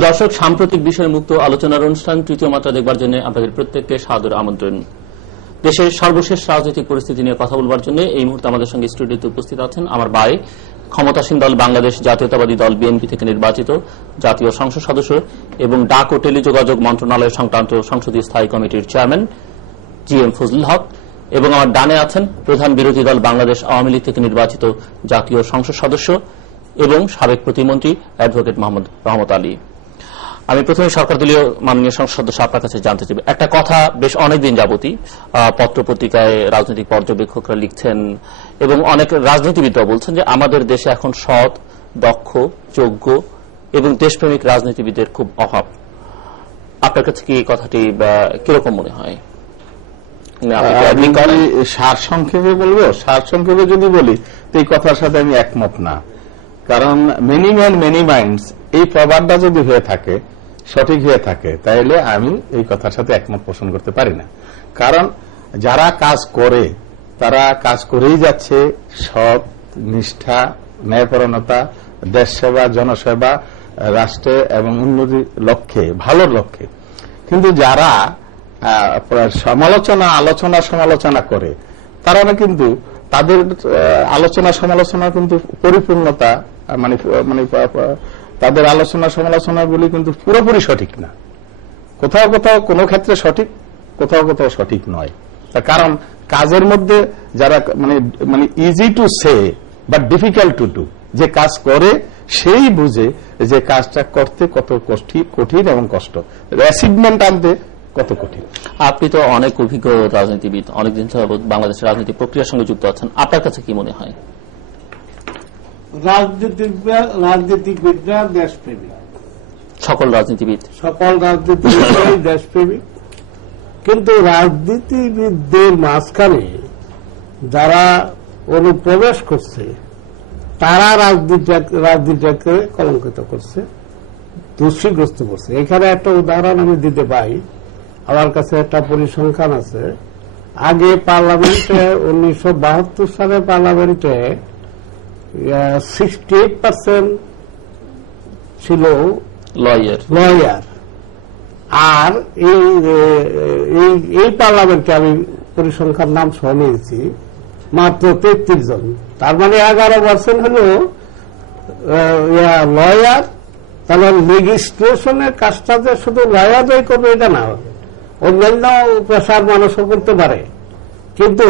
প্রিয় দর্শক, সাম্প্রতিক বিষয় মুক্ত আলোচনার অনুষ্ঠান তৃতীয় মাত্রা দেখবার জন্য আপনাদের প্রত্যেককে সাদর আমন্ত্রণ। দেশের সর্বশেষ রাজনৈতিক পরিস্থিতি নিয়ে কথা বলবার জন্য এই মুহূর্তে আমাদের সঙ্গে স্টুডিওতে উপস্থিত আছেন আমার ভাই, ক্ষমতাসীন দল বাংলাদেশ জাতীয়তাবাদী দল বিএনপি থেকে নির্বাচিত জাতীয় সংসদ সদস্য এবং ডাক ও টেলিযোগাযোগ মন্ত্রণালয় সংক্রান্ত সংসদীয় স্থায়ী কমিটির চেয়ারম্যান জি.এম. ফজলুল হক, এবং আমার ডানে আছেন প্রধান বিরোধী দল বাংলাদেশ আওয়ামী লীগ থেকে নির্বাচিত জাতীয় সংসদ সদস্য এবং সাবেক প্রতিমন্ত্রী অ্যাডভোকেট মোহাম্মদ রহমত আলী। আমি প্রথমে সরকারদলীয় মাননীয় সংসদ সদস্য আপনার কাছে জানতে চাই, একটা কথা বেশ অনেকদিন যাবতই পত্রপত্রিকায় রাজনৈতিক পর্যবেক্ষকরা লিখছেন এবং অনেক রাজনীতিবিদরা বলছেন যে আমাদের দেশে এখন সৎ, দক্ষ, যোগ্য এবং দেশপ্রেমিক রাজনীতিবিদের খুব অভাব। আপনার কাছে কি এই কথাটি কিরকম মনে হয়? সার সংক্ষেপে বলবো, সার সংক্ষেপে যদি বলি তো এই কথার সাথে আমি একমত না। কারণ মেনি ম্যান মেনি মাইন্ডস এই প্রবাদটা যদি হয়ে থাকে, সঠিক হয়ে থাকে, তাহলে আমি এই কথার সাথে একমত পোষণ করতে পারি না। কারণ যারা কাজ করে তারা কাজ করেই যাচ্ছে সৎ, নিষ্ঠা, ন্যায়পরায়ণতা, দেশ সেবা, জনসেবা, রাষ্ট্রে এবং উন্নতির লক্ষ্যে, ভালোর লক্ষ্যে। কিন্তু যারা সমালোচনা করে তারা না, কিন্তু তাদের আলোচনা সমালোচনা কিন্তু পরিপূর্ণতা মানে তাদের আলোচনা সমালোচনাগুলি কিন্তু পুরোপুরি সঠিক না। কোথাও কোথাও কোনো ক্ষেত্রে সঠিক, কোথাও কোথাও সঠিক নয়। তার কারণ কাজের মধ্যে যারা মানে easy to say but difficult to do, যে কাজ করে সেই বুঝে যে কাজটা করতে কত কঠিন এবং কষ্ট, অ্যাচিভমেন্ট আনতে কত কঠিন। আপনি তো অনেক অভিজ্ঞ রাজনীতিবিদ, অনেকদিন যাবত বাংলাদেশের রাজনৈতিক প্রক্রিয়ার সঙ্গে যুক্ত আছেন, আপনার কাছে কি মনে হয়? রাজনীতিবিদরা দেশপ্রেমিক, সকল রাজনীতিবিদ দেশপ্রেমিক, কিন্তু রাজনীতিবিদদের মাঝখানে যারা অনুপ্রবেশ করছে তারা রাজনীতিকে কলঙ্কিত করছে, দোষীগ্রস্ত করছে। এখানে একটা উদাহরণ আমি দিতে পাই, আমার কাছে একটা পরিসংখ্যান আছে। আগে পার্লামেন্টে 1972 সালে পার্লামেন্টে 68% ছিল লয়ার, আর এই পার্লামেন্টে আমি পরিসংখ্যান নাম সহ নিয়েছি মাত্র 33 জন। তার মানে 11% হল লয়ার। তাহলে লেজিসলেশনের কাজটা যে শুধু লয়ারই করবে এটা না, অন্যান্য পেশার মানুষও করতে পারে। কিন্তু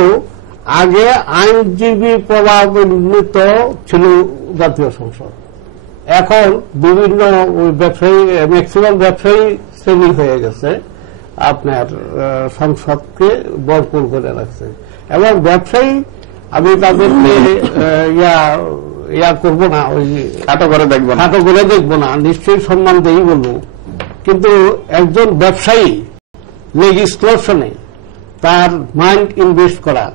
আগে আইনজীবী প্রভাবান্বিত ছিল জাতীয় সংসদ, এখন বিভিন্ন ব্যবসায়ী, ম্যাক্সিমাম ব্যবসায়ী শ্রেণী হয়ে গেছে, আপনার সংসদকে ভরপুর করে রাখছে। এবং ব্যবসায়ী, আমি তাদেরকে করবো না, ওই খাটো করে দেখবো না, নিশ্চয়ই সম্মান দিয়েই বলবো। কিন্তু একজন ব্যবসায়ী লেজিসলেশনে তার মাইন্ড ইনভেস্ট করা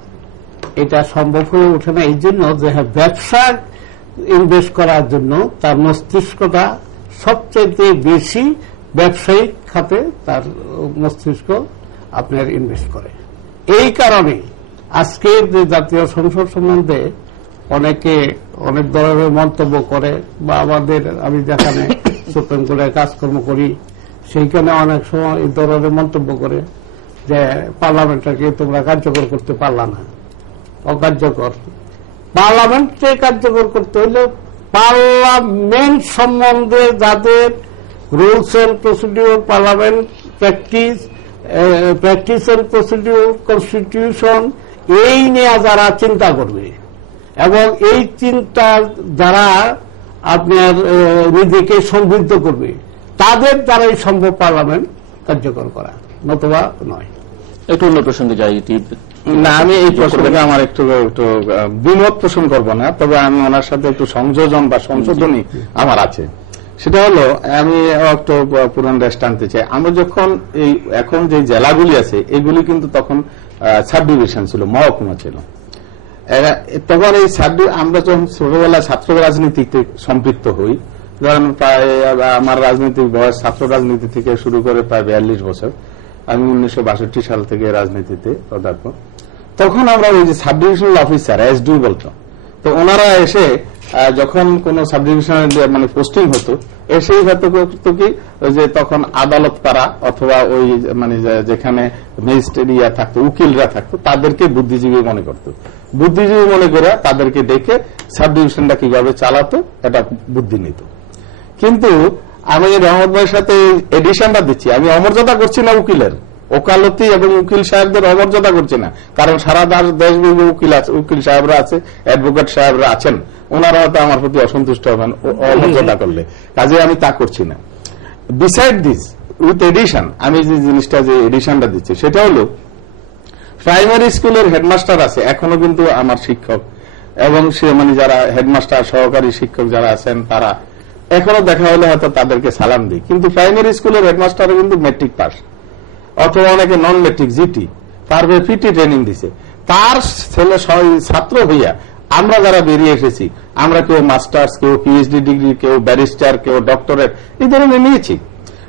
এটা সম্ভব হয়ে ওঠে না। এই জন্য যে ব্যবসা ইনভেস্ট করার জন্য তার মস্তিষ্কটা সবচেয়ে বেশি ব্যবসায়িক খাতে তার মস্তিষ্ক আপনার ইনভেস্ট করে। এই কারণে আজকে যে জাতীয় সংসদ সম্বন্ধে অনেকে অনেক ধরনের মন্তব্য করে, বা আমাদের, আমি যেখানে সুপ্রিম কোর্টে কাজকর্ম করি সেইখানে অনেক সময় এই ধরনের মন্তব্য করে যে পার্লামেন্টটাকে তোমরা কার্যকর করতে পারলা না, অকার্যকর। পার্লামেন্টকে কার্যকর করতে হলে পার্লামেন্ট সম্বন্ধে যাদের rules and procedure, parliament practice and procedure, constitution, এই নিয়ে যারা চিন্তা করবে এবং এই চিন্তা যারা আপনার নিজেকে সমৃদ্ধ করবে, তাদের দ্বারাই সম্ভব পার্লামেন্ট কার্যকর করা, নতুবা নয়। একটু অন্য প্রসঙ্গে যাই। না, আমি এই প্রসঙ্গে আমার একটু বিমত পোষণ করবো না, তবে আমি ওনার সাথে একটু সংযোজন বা সংশোধনী আমার আছে। সেটা হলো, আমি একটু পুরান দেশ টানতে চাই। আমরা যখন এখন যে জেলাগুলি আছে এগুলি কিন্তু তখন সাব ডিভিশন ছিল, মহকুমা ছিল। তখন এই আমরা যখন ছোটবেলায় ছাত্র রাজনীতিতে সম্পৃক্ত হই, ধরেন প্রায় আমার রাজনৈতিক বয়স ছাত্র রাজনীতি থেকে শুরু করে প্রায় 42 বছর, আমি 1962 সাল থেকে রাজনীতিতে পদার্পণ। তখন আমরা ওই যে সাব ডিভিশনাল অফিসার এসডি বলতো, তো ওনারা এসে যখন কোন সাব ডিভিশনাল মানে পোস্টিং হতো, এসেই হয়তো কি যে তখন আদালত পাড়া অথবা ওই মানে যেখানে ম্যাজিস্ট্রেট থাকতো, উকিলরা থাকতো, তাদেরকে বুদ্ধিজীবী মনে করতো। বুদ্ধিজীবী মনে করে তাদেরকে ডেকে সাব ডিভিশনটা কিভাবে চালাতো এটা বুদ্ধি নিত। কিন্তু আমি রহমত ভাইয়ের সাথে এডিশনটা দিচ্ছি, আমি অমর্যাদা করছি না উকিলের, ওকালতি এবং উকিল সাহেবদের অমর্যাদা করছি না, কারণ সারা দেশব্যাপী উকিল সাহেবরা আছে, অ্যাডভোকেট সাহেবরা আছেন, ওনারা হয়তো আমার প্রতি অসন্তুষ্ট হবেন অমর্যাদা করলে, কাজে আমি তা করছি না। বিসাইড দিস উইথ এডিশন, আমি যে জিনিসটা যে এডিশনটা দিচ্ছি সেটা হলো প্রাইমারি স্কুলের হেডমাস্টার আছে এখনো কিন্তু আমার শিক্ষক, এবং সে মানে যারা হেডমাস্টার সহকারী শিক্ষক যারা আছেন তারা এখনো দেখা হলে হয়তো তাদেরকে সালাম দিই, কিন্তু প্রাইমারি স্কুলের হেডমাস্টার কিন্তু মেট্রিক পাস অথবা অনেকে নন মেট্রিক জিটি, তার পিটি ট্রেনিং দিছে। তার ছেলে ছাত্র হইয়া আমরা যারা বেরিয়ে এসেছি, আমরা কেউ মাস্টার্স, কেউ পিএইচডি ডিগ্রি, কেউ ব্যারিস্টার, কেউ ডক্টরেট এই ধরনের নিয়েছি।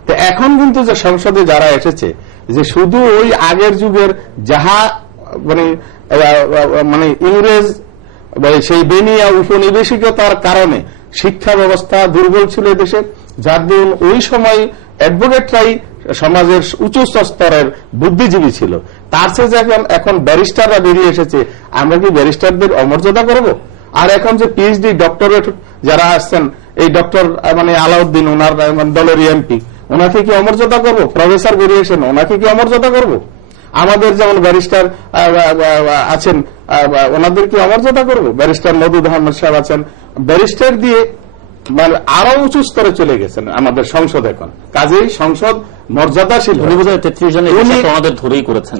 তো এখন কিন্তু যে সংসদে যারা এসেছে, যে শুধু ওই আগের যুগের যাহা মানে ইংরেজ সেই বেনিয়া উপনিবেশিকতার কারণে শিক্ষা ব্যবস্থা দুর্বল ছিল দেশে, যার দিন ওই সময় অ্যাডভোকেটরাই সমাজের উচ্চ স্তরের বুদ্ধিজীবী ছিল, তার চেয়ে এখন ব্যারিস্টাররা বেরিয়ে এসেছে, আমরা কি ব্যারিস্টারদের অমর্যাদা করব? আর এখন যে পিএইচডি ডক্টরেট যারা আসছেন, এই ডক্টর মানে আলাউদ্দিন, ওনার দলের এমপি, ওনাকে কি অমর্যাদা করব? প্রফেসর বেরিয়েছেন, ওনাকে কি অমর্যাদা করব? আমাদের যেমন ব্যারিস্টার আছেন, ওনাদের কি অমর্যাদা করব? ব্যারিস্টার মদুদ আহমদ সাহেব আছেন, ব্যারিস্টার দিয়ে মানে আরো উঁচু স্তরে চলে গেছেন আমাদের সংসদ এখন। কাজেই সংসদ মর্যাদাশীল, 33 জন আমাদের ধরেই করেছেন।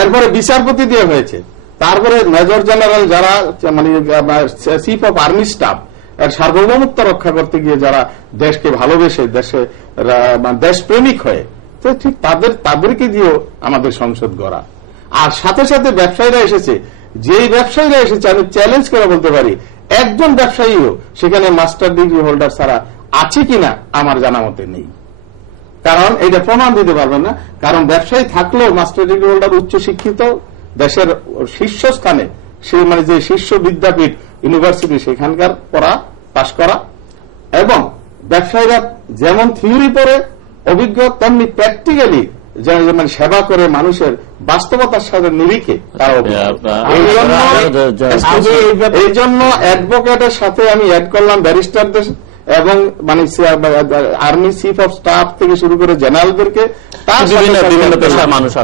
এরপরে বিচারপতি দিয়ে হয়েছে, তারপরে মেজর জেনারেল যারা মানে চিফ অফ আর্মি স্টাফ, এর সার্বভৌমত্ব রক্ষা করতে গিয়ে যারা দেশকে ভালোবেসে দেশপ্রেমিক হয়ে, তো ঠিক তাদেরকে দিয়েও আমাদের সংসদ গড়া। আর সাথে সাথে ব্যবসায়ীরা এসেছে, যেই ব্যবসায়ীরা এসেছে আমি চ্যালেঞ্জ করে বলতে পারি একজন ব্যবসায়ীও সেখানে মাস্টার ডিগ্রি হোল্ডার ছাড়া আছে কিনা আমার জানা মতে নেই, কারণ এটা প্রমাণ দিতে পারবেন না। কারণ ব্যবসায়ী থাকলেও মাস্টার ডিগ্রি হোল্ডার উচ্চ শিক্ষিত, দেশের শীর্ষস্থানে সেই মানে যে শীর্ষ বিদ্যাপীঠ ইউনিভার্সিটি সেখানকার পড়া পাশ করা, এবং ব্যবসায়ীরা যেমন থিওরি পড়ে অভিজ্ঞ, তেমনি প্র্যাকটিক্যালি মানে সেবা করে মানুষের বাস্তবতার সাথে নিরিখে তারা এই জন্য অ্যাডভোকেটের সাথে আমি অ্যাড করলাম ব্যারিস্টারদের এবং মানে আর্মি চিফ অফ স্টাফ থেকে শুরু করে জেনারেলদেরকে, তার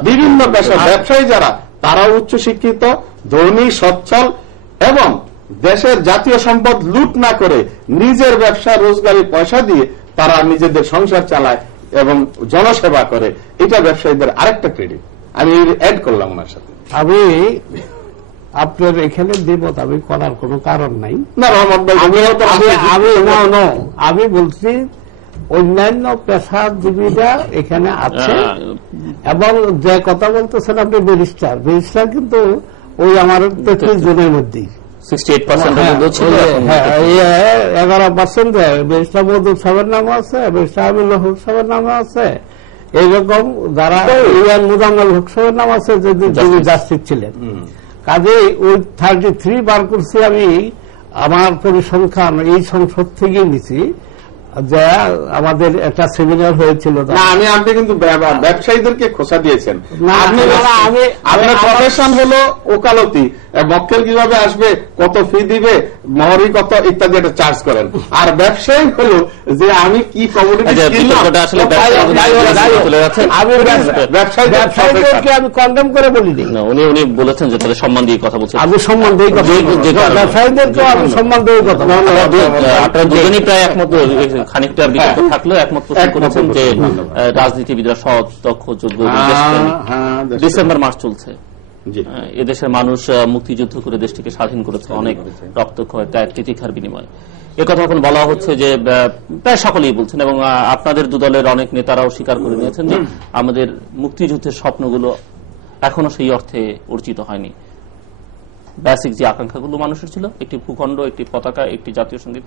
বিভিন্ন পেশার ব্যবসায়ী যারা, তারা উচ্চ শিক্ষিত, ধনী, সচ্ছল এবং দেশের জাতীয় সম্পদ লুট না করে নিজের ব্যবসা রোজগারি পয়সা দিয়ে তারা নিজেদের সংসার চালায় এবং জনসেবা করে। এটা ব্যবসায়ীদের আরেকটা ক্রেডিট, আমি অ্যাড করলাম ওনার সাথে। আমি আপনার এখানে দ্বিমত আমি করার কোনো কারণ নাই। না রহমত ভাই, আমি বলছি অন্যান্য পেশাজীবীরা এখানে আছে, এবং যে কথা বলতেছেন আপনি ব্যারিস্টার কিন্তু ওই আমার 33 জনের মধ্যেই 11% ব্যারিস্টার মদুদ সাহেবের নাম আছে, ব্যারিস্টার আমিনুল হক সাহেবের নাম আছে, এইরকম যারা মুজাম্মেল হক সাহেবের নাম আছে যিনি জাস্টিস ছিলেন। কাজে ওই 33 বার করছি আমি, আমার পরিসংখ্যান এই সংসদ থেকে নিছি, যে আমাদের একটা সেমিনার হয়েছিল। আমি আপনি কিন্তু ব্যবসায়ীদেরকে খোঁচা দিয়েছেন, আপনার প্রফেশন হলো ওকালতি, মক্কেল কিভাবে আসবে, কত ফি দিবে, মহরি কত ইত্যাদি একটা চার্জ করেন, আর ব্যবসায়ী হলো যে আমি কি ব্যবসায়ীদেরকে আমি কন্ডেম করে বলিনি, উনি বলেছেন যে তাদের সম্মান দিয়ে কথা বলছেন, আমি সম্মান দিয়ে কথা, ব্যবসায়ীদেরকেও আমি সম্মান দিয়ে কথা। আপনারা দুজনই প্রায় একমত, খানিকটা বিতর্ক থাকলেও একমত পোষণ করেছেন যে রাজনীতিবিদরা সৎ, দক্ষ, যোগ্য। ডিসেম্বর মাস চলছে, এদেশের মানুষ মুক্তিযুদ্ধ করে দেশটিকে স্বাধীন করেছে, অনেক রক্তক্ষয়, ত্যাগ, তিতিক্ষার বিনিময়ে। একথা এখন বলা হচ্ছে যে প্রায় সকলেই বলছেন, এবং আপনাদের দুদলের অনেক নেতারাও স্বীকার করে নিয়েছেন যে আমাদের মুক্তিযুদ্ধের স্বপ্নগুলো এখনো সেই অর্থে অর্জিত হয়নি। বেসিক যে আকাঙ্ক্ষাগুলো মানুষের ছিল, একটি ভূখণ্ড, একটি পতাকা, একটি জাতীয় সঙ্গীত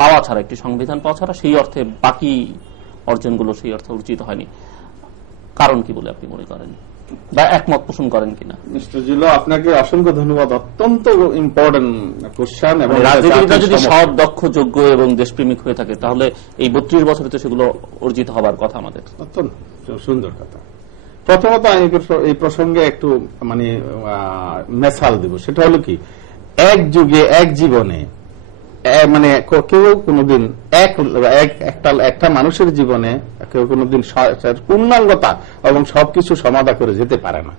পাওয়া ছাড়া, একটি সংবিধান পাওয়া ছাড়া, সেই অর্থে বাকি অর্জনগুলো সেই অর্থে অর্জিত হয়নি। কারণ কি বলে আপনি মনে করেন? বা একমত পোষণ করেন কিনা? মিস্টার জিল্লু, আপনাকে অসংখ্য ধন্যবাদ। অত্যন্ত ইম্পর্টেন্ট কোশ্চেন। এবং রাজনীতিবিদরা যদি সৎ, দক্ষ, যোগ্য এবং দেশপ্রেমিক হয়ে থাকে তাহলে এই 32 বছরে তো সেগুলো অর্জিত হবার কথা আমাদের। অত্যন্ত সুন্দর কথা। প্রথমত আমি এই প্রসঙ্গে একটু মানে মেসাল দিব। সেটা হলো কি, এক যুগে এক জীবনে মানে কেউ কোনোদিন একটা মানুষের জীবনে কেউ কোনোদিন পূর্ণাঙ্গতা এবং সবকিছু সমাধা করে যেতে পারে না।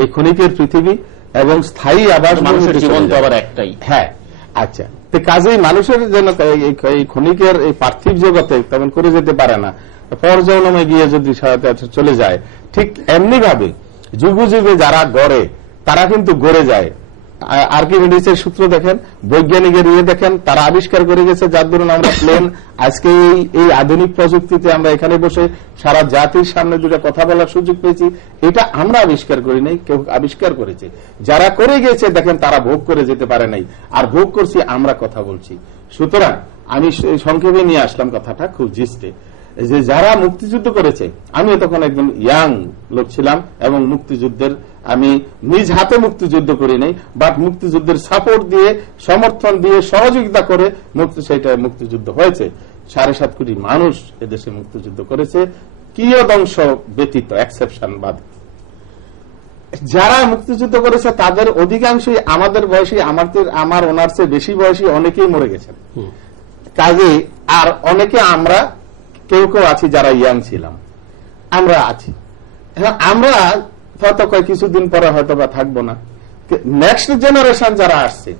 এই ক্ষণিকের পৃথিবী এবং স্থায়ী আবাস মানুষের জীবন তো আবার একটাই। হ্যাঁ, আচ্ছা, তো কাজেই মানুষের যেন এই ক্ষণিকের এই পার্থিব জগতে তেমন করে যেতে পারে না, পরজন্মে গিয়ে যদি চলে যায়, ঠিক এমনি ভাবে যুগে যুগে যারা গড়ে তারা কিন্তু গড়ে যায়। আর্কিমিডিসের সূত্র দেখেন, বৈজ্ঞানিকের দেখেন, তারা আবিষ্কার করে গেছে, যার দরুন আমরা প্লেন আজকে এই আধুনিক প্রযুক্তিতে আমরা এখানে বসে সারা জাতির সামনে দুটো কথা বলার সুযোগ পেয়েছি। এটা আমরা আবিষ্কার করি নাই, কেউ আবিষ্কার করেছে। যারা করে গেছে দেখেন তারা ভোগ করে যেতে পারে নাই, আর ভোগ করছি আমরা, কথা বলছি। সুতরাং আমি সংক্ষেপে নিয়ে আসলাম কথাটা খুব জিস্টে, যে যারা মুক্তিযুদ্ধ করেছে, আমি তখন একজন ইয়াং লোক ছিলাম এবং মুক্তিযুদ্ধের আমি নিজ হাতে মুক্তিযুদ্ধ করি নাই, বাট মুক্তিযুদ্ধের সাপোর্ট দিয়ে, সমর্থন দিয়ে, সহযোগিতা করে সেটা মুক্তিযুদ্ধ হয়েছে। 7.5 কোটি মানুষ এদেশে মুক্তিযুদ্ধ করেছে, কিয়দংশ ব্যতীত, এক্সেপশন বাদ। যারা মুক্তিযুদ্ধ করেছে তাদের অধিকাংশই আমাদের বয়সী, আমার ওনার চেয়ে বেশি বয়সী অনেকেই মরে গেছেন। কাজে আর অনেকে আমরা কেউ কেউ আছি যারা ইয়াং ছিলাম, আমরা আছি। আমরা হয়তো কিছুদিন পরে হয়তো বা থাকবো না। নেক্সট জেনারেশন যারা আসছে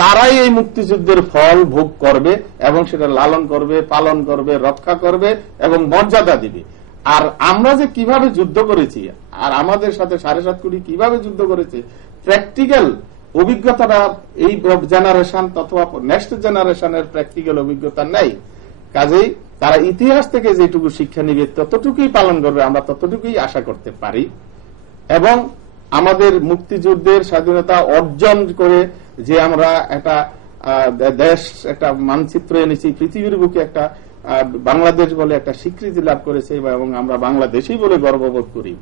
তারাই এই মুক্তিযুদ্ধের ফল ভোগ করবে এবং সেটা লালন করবে, পালন করবে, রক্ষা করবে এবং মর্যাদা দিবে। আর আমরা যে কিভাবে যুদ্ধ করেছি, আর আমাদের সাথে 7.5 কোটি কিভাবে যুদ্ধ করেছে, প্র্যাকটিক্যাল অভিজ্ঞতাটা এই জেনারেশন অথবা নেক্সট জেনারেশনের প্র্যাকটিক্যাল অভিজ্ঞতা নেই। কাজেই তারা ইতিহাস থেকে যেটুকু শিক্ষা নিবে ততটুকুই পালন করবে, আমরা ততটুকুই আশা করতে পারি। এবং আমাদের মুক্তিযুদ্ধের স্বাধীনতা অর্জন করে যে আমরা একটা দেশ, একটা মানচিত্র এনেছি, পৃথিবীর বুকে একটা বাংলাদেশ বলে একটা স্বীকৃতি লাভ করেছে এবং আমরা বাংলাদেশী বলে গর্ববোধ করি।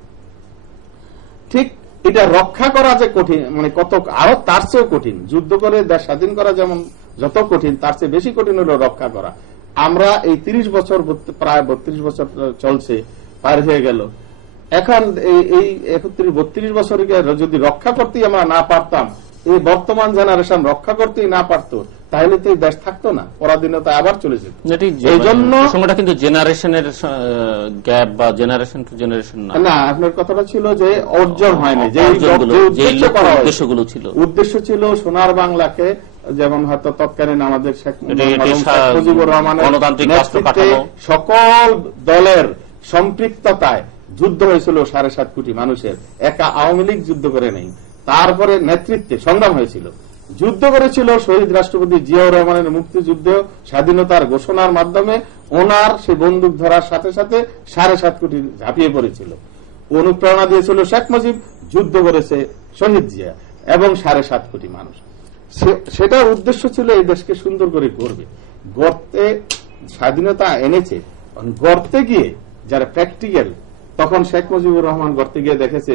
ঠিক এটা রক্ষা করা যে কঠিন, মানে কত আরো তার চেয়েও কঠিন। যুদ্ধ করে দেশ স্বাধীন করা যেমন যত কঠিন, তার চেয়ে বেশি কঠিন হলো রক্ষা করা। আমরা এই 30 বছর, প্রায় 32 বছর চলছে, পার হয়ে গেল। এখন এই 32 বছরকে যদি রক্ষা করতেই আমরা না পারতাম, এই বর্তমান জেনারেশন রক্ষা করতেই না পারতো, তাহলে তো এই দেশ থাকতো না, পরাধীনতা আবার চলে যেত। এই জন্য সময়টা কিন্তু জেনারেশনের গ্যাপ বা জেনারেশন টু জেনারেশন না, আপনার কথাটা ছিল যে অর্জন হয়নি, যে উদ্দেশ্যগুলো ছিল, উদ্দেশ্য ছিল সোনার বাংলাকে, যেমন হয়তো তৎকালীন আমাদের শেখ মুজিবুর রহমানের নেতৃত্বে সকল দলের সম্পৃক্ততায় যুদ্ধ হয়েছিল 7.5 কোটি মানুষের। একা আওয়ামী লীগ যুদ্ধ করে নেই, তারপরে নেতৃত্বে সংগ্রাম হয়েছিল, যুদ্ধ করেছিল শহীদ রাষ্ট্রপতি জিয়াউর রহমানের মুক্তিযুদ্ধ স্বাধীনতার ঘোষণার মাধ্যমে। ওনার সে বন্দুক ধরার সাথে সাথে 7.5 কোটি ঝাঁপিয়ে পড়েছিল। অনুপ্রেরণা দিয়েছিল শেখ মুজিব, যুদ্ধ করেছে শহীদ জিয়া এবং 7.5 কোটি মানুষ। সেটার উদ্দেশ্য ছিল এই দেশকে সুন্দর করে গড়বে, গড়তে স্বাধীনতা এনেছে। গড়তে গিয়ে যারা প্র্যাকটিক্যাল, তখন শেখ মুজিবুর রহমান গড়তে গিয়ে দেখেছে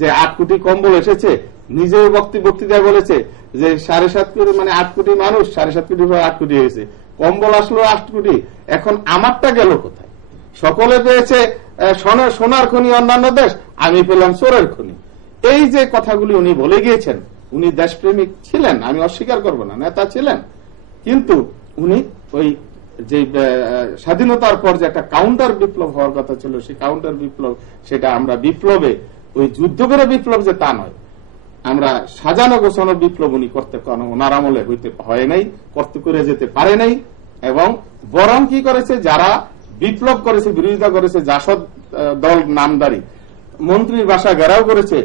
যে 8 কোটি কম্বল এসেছে, নিজেও বক্তৃতায় বলেছে যে 7.5 কোটি মানে 8 কোটি মানুষ, 7.5 কোটি 8 কোটি হয়েছে, কম্বল আসলো 8 কোটি, এখন আমারটা গেল কোথায়? সকলে পেয়েছে সোনার খনি অন্যান্য দেশ, আমি পেলাম চোরের খনি। এই যে কথাগুলি উনি বলে গিয়েছেন, উনি দেশপ্রেমিক ছিলেন, আমি অস্বীকার করব না, নেতা ছিলেন, কিন্তু উনি ওই যে স্বাধীনতার পর যে একটা কাউন্টার বিপ্লব হওয়ার কথা ছিল, সেই কাউন্টার বিপ্লব, সেটা আমরা বিপ্লবে ওই যুদ্ধ করে বিপ্লব যে তা নয়, আমরা সাজানো গোছানো বিপ্লব উনি করতে, ওনার আমলে হইতে হয় নাই, করতে করে যেতে পারে নাই। এবং বরং কি করেছে, যারা বিপ্লব করেছে, বিরোধিতা করেছে, জাসদ দল নামদারি, মন্ত্রীর বাসা ঘেরাও করেছে,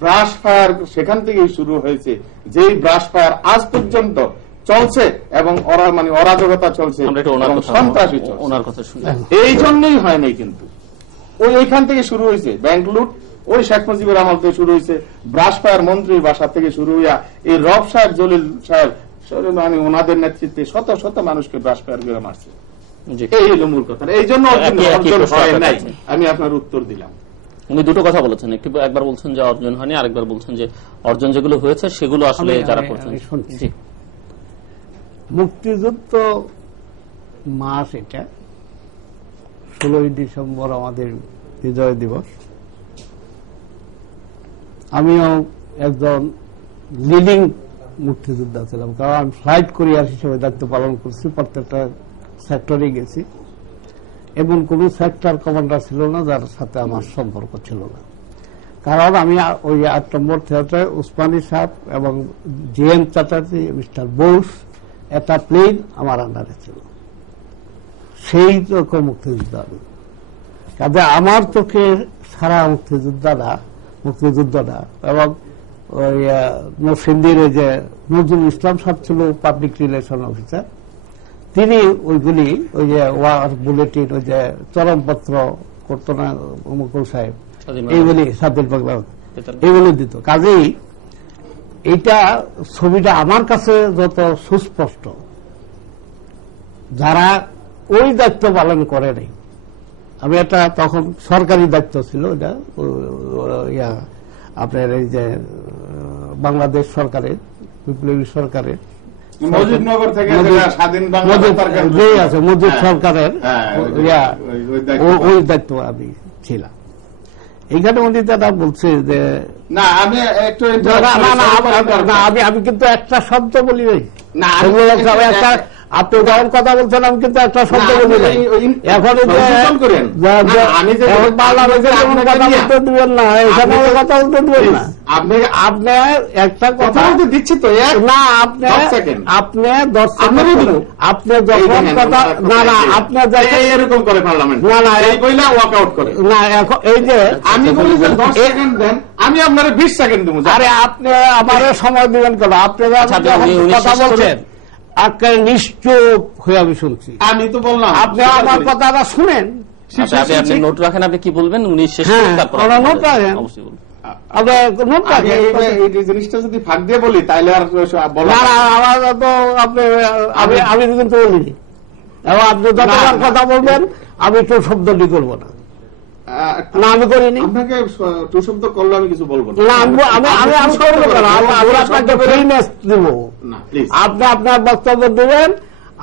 ব্রাশ ফায়ার সেখান থেকেই শুরু হয়েছে, যেই ব্রাশ ফায়ার আজ পর্যন্ত চলছে এবং অরাজকতা চলছে, সন্ত্রাসী চলছে। এই জন্যই হয় নাই, কিন্তু ওইখান থেকে শুরু হয়েছে ব্যাংক লুট, ওই শেখ মুজিবের আমল থেকে শুরু হয়েছে, ব্রাশ ফায়ার মন্ত্রীর বাসা থেকে শুরু হইয়া এই রব সাহেব, জলিল সাহেব, ওনাদের নেতৃত্বে শত শত মানুষকে ব্রাশ ফায়ার করে মারছে। এই হলো মূল কথা। এই জন্য অর্জন হয় নাই, আমি আপনার উত্তর দিলাম। উনি দুটো কথা বলেছেন, একবার বলছেন যে অর্জন হয়নি, আরেকবার বলছেন যে অর্জন যেগুলো হয়েছে সেগুলো আসলে যারা করছেন। জি, মুক্তিযুদ্ধ মাস এটা 16ই ডিসেম্বর আমাদের বিজয় দিবস। আমিও একজন লিডিং মুক্তিযোদ্ধা ছিলাম, কারণ আমি ফ্লাইট কুরিয়ার হিসেবে দায়িত্ব পালন করছি, প্রত্যেকটা সেক্টরে গেছি। এমন কোন সেক্টর কমান্ডার ছিল না যার সাথে আমার সম্পর্ক ছিল না, কারণ আমি ওই 8 নম্বর থিয়েটারে উসমানী সাহেব এবং জিএম চ্যাটার্জি, মিস্টার বোস, একটা প্লেন আমার আন্ডারে ছিল। সেই রকম মুক্তিযোদ্ধা আমি, কাজে আমার চোখে সারা মুক্তিযোদ্ধারা এবং ওই নরসিংদীর যে নজরুল ইসলাম সাহেব ছিল পাবলিক রিলেশন অফিসার, তিনি ওইগুলি ওই যে ওয়ার বুলেটিন, ওই যে চরমপত্র করতো না মুকুল সাহেব, এইগুলি সাদ্দিক বাংলা এইগুলি দিত। কাজেই এইটা ছবিটা আমার কাছে যত সুস্পষ্ট, যারা ওই দায়িত্ব পালন করে নাই, আমি একটা তখন সরকারি দায়িত্ব ছিল এটা আপনার এই যে বাংলাদেশ সরকারের, বিপ্লবী সরকারের মুজিবনগর থেকে স্বাধীন মুজিব সরকারের ওই দায়িত্ব আমি ছিলাম। এইখানে উনি তারা বলছে যে না, আমি একটু আমি কিন্তু একটা শব্দ বলি নাই, আপনি যখন কথা বলছেন আমি কিন্তু একটা শব্দ বলি নাই। এখন কথা বলতে দিবেন না, এখানে কথা বলতে দিবেন না। আপনি একটা কথা বলতে দিচ্ছি তো না, আপনি 10 সেকেন্ড আপনি যখন কথা না আপনি এরকম করে পার্লামেন্ট না এই কইলা ওয়ার্কআউট করে না, এখন এই যে আমি বলি যে 10 সেকেন্ড দেন, আমি আপনার 20 সেকেন্ড দেবো। আরে আপনি আমার সময় দিবেন কেন? আপনি কথা বলছেন আপনার নিশ্চুপ হয়ে আমি শুনছি, আমি তো বললাম আপনি আমার কথাটা শুনেন, আপনি নোট রাখেন, আপনি কি বলবেন উনি শেষ নোট রাখেন, জিনিসটা যদি ফাঁক দিয়ে বলি তাহলে আর আমি কিন্তু বলিনি, এবং আপনি যতবার কথা বলবেন আমি তো শব্দটি করবো না। না আমি করিনি, আপনাকে টু শব্দ করলে আমি কিছু বলবো না। আমি করবো কেন? আমি আপনাকে ফ্রিনেস দিব, আপনি আপনার বক্তব্য দেবেন,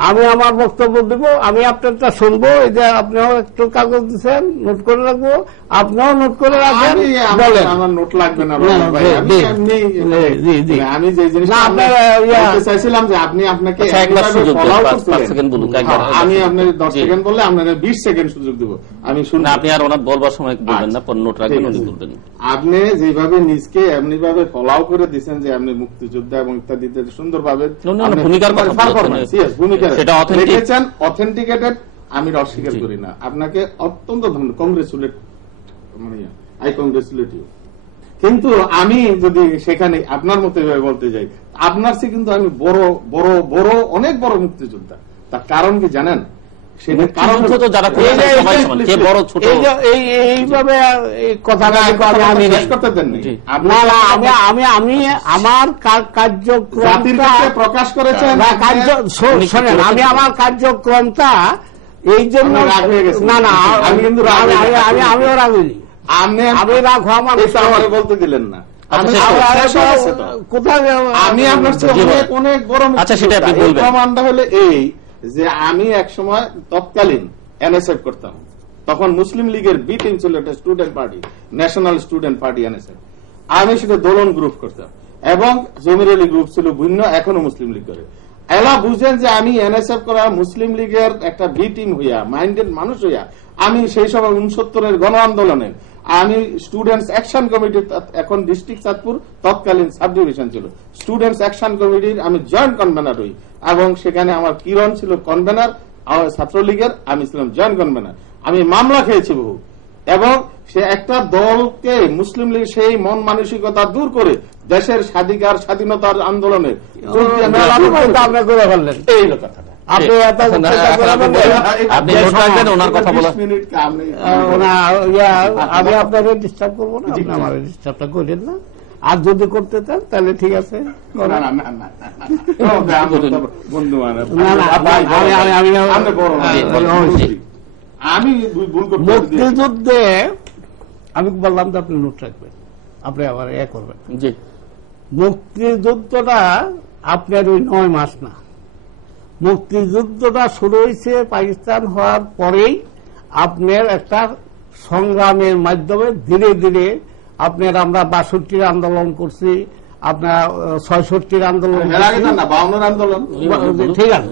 আমি আমার বক্তব্য দেব, আমি আপনারটা শুনবো। এই যে আপনিও একটু কাগজ দিচ্ছেন, নোট করে রাখবো, আপনিও নোট করে রাখবেন। বলেন, আমার নোট লাগবে না আমি যে জিনিসটা চাইছিলাম যে আপনি আপনাকে আমি আপনার 10 সেকেন্ড বললে আপনাকে 20 সেকেন্ড সুযোগ দেবো, আমি শুনবো। আপনি আর ওনার বলবার সময় বলবেন না, নোট রাখবেন, উনি বলবেন। আপনি যেভাবে নিজকে এমনি ভাবে ফলাও করে দিচ্ছেন যে আপনি মুক্তিযোদ্ধা এবং ইত্যাদিতে সুন্দরভাবে ভূমিকার কথা সেটা অথেন্টিকেটেড, আমি অস্বীকার করি না। আপনাকে অত্যন্ত ধন্যবাদ, কংগ্রেচুলেট, মানে আই কংগ্রেচুলেট ইউ। কিন্তু আমি যদি সেখানে আপনার মতো বলতে যাই, আপনার চেয়ে কিন্তু আমি বড় বড় বড় অনেক বড় মুক্তিযোদ্ধা। তার কারণ কি জানেন? প্রকাশ করেছেন আমি আমার কার্যক্রমটা এই জন্য না না আমি কিন্তু আমিও রাগিনি, আমি রাখো আমার বলতে দিলেন না। কোথায় আমি আপনার অনেক বড় প্রমাণটা হলে এই যে আমি এক সময় তৎকালীন এনএসএফ করতাম, তখন মুসলিম লীগের বি টিম ছিল একটা student party, national student party NSF. আমি সেটা দোলন গ্রুপ করতাম এবং জমির আলী গ্রুপ ছিল ভিন্ন, এখনো মুসলিম লীগ করে। এলা বুঝেন যে আমি এনএসএফ করা মুসলিম লীগের একটা বি টিম হইয়া, মাইন্ডেড মানুষ হইয়া, আমি সেই সময় 69-এর গণ আন্দোলনের আমি স্টুডেন্টস অ্যাকশন কমিটির, এখন ডিস্ট্রিক্ট চাঁদপুর, তৎকালীন সাব ডিভিশন ছিল, স্টুডেন্টস অ্যাকশন কমিটির আমি জয়েন্ট কনভেনার হই, এবং সেখানে আমার কিরণ ছিল কনভেনার ছাত্রলীগের, আমি ছিলাম জয়েন্ট কনভেনার। আমি মামলা খেয়েছি বহু, এবং সে একটা দলকে মুসলিম লীগ সেই মন মানসিকতা দূর করে দেশের স্বাধীনতার আন্দোলনের এই কথাটা আমি আপনাকে ডিস্টার্ব করবো না, আপনি আমার ডিস্টার্বটা করেন না। আর যদি করতে চান তাহলে ঠিক আছে। মুক্তিযুদ্ধে আমি বললাম যে আপনি নোট রাখবেন, আপনি আবার করবেন। জি, মুক্তিযুদ্ধটা আপনার ওই 9 মাস না, মুক্তিযুদ্ধটা শুরু হয়েছে পাকিস্তান হওয়ার পরেই আপনার একটা সংগ্রামের মাধ্যমে ধীরে ধীরে আপনার আমরা 62 আন্দোলন করছি, আপনার 66 আন্দোলন, ঠিক আছে,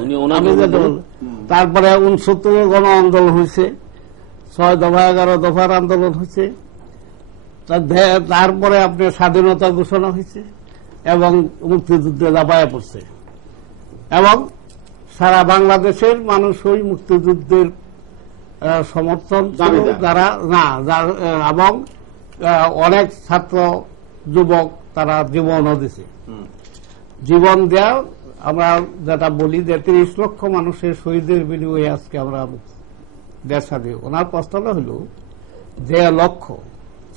তারপরে 69 গণ আন্দোলন হয়েছে, 6 দফা 11 দফার আন্দোলন হয়েছে, তারপরে আপনার স্বাধীনতা ঘোষণা হয়েছে এবং মুক্তিযুদ্ধে লাফায় পড়ছে এবং সারা বাংলাদেশের মানুষ ওই মুক্তিযুদ্ধের সমর্থন যারা না, এবং অনেক ছাত্র যুবক তারা জীবনও দিছে। জীবন দেওয়া আমরা যেটা বলি যে 30 লক্ষ মানুষের শহীদের বিনিময়ে আজকে আমরা দেশ স্বাধীন। ওনার প্রশ্নটা হল যে লক্ষ্য,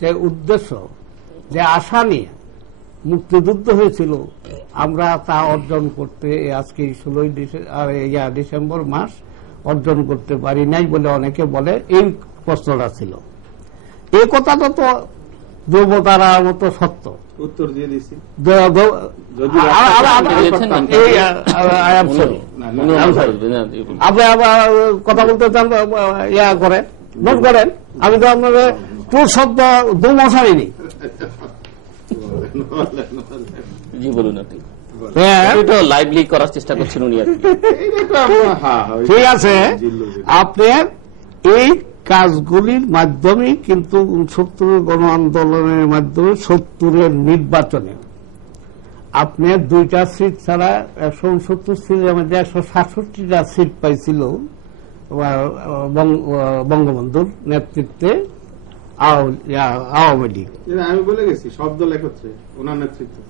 যে উদ্দেশ্য, যে আশা নিয়ে মুক্তিযুদ্ধ হয়েছিল আমরা তা অর্জন করতে আজকে 16 ডিসেম্বর মাস অর্জন করতে পারি নাই বলে অনেকে বলে। এই প্রশ্নটা ছিল, এই কথাটা তো ধ্রুবতারার মতো সত্য। উত্তর দিয়ে দিছি। আপনি আবার কথা বলতে চান, করে নোট করেন। আমি তো আপনাদের তোর শব্দ দুমশাই নেই। জি বলুন, আপনি লাইভলি করার চেষ্টা করছেন উনি। ঠিক আছে, আপনার এই কাজগুলির মাধ্যমে কিন্তু 69 গণ আন্দোলনের মাধ্যমে 70 নির্বাচনে আপনার 2টা সিট ছাড়া 169 সিটের মধ্যে 167টা সিট পাইছিল বঙ্গবন্ধুর নেতৃত্বে আওয়ামী লীগ। আমি বলে গেছি সব দল একত্রে ওনার নেতৃত্বে।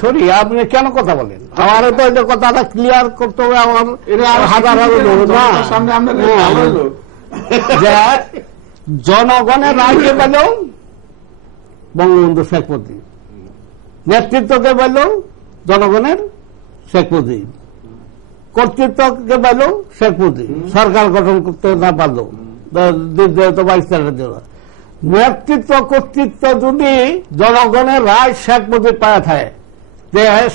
সরি, আপনি কেন কথা বলেন? আমার তো এই কথাটা ক্লিয়ার করতে হবে। আমার জনগণের রায়কে পেল বঙ্গবন্ধু শেখ মুজিব, নেতৃত্বকে পেল জনগণের শেখ মুজিব, কর্তৃত্বকে পেল শেখ মুজিব, সরকার গঠন করতে না পারল নেতৃত্ব কর্তৃত্ব যদি জনগণের রায় শেখ মুজিব পায় থাকে,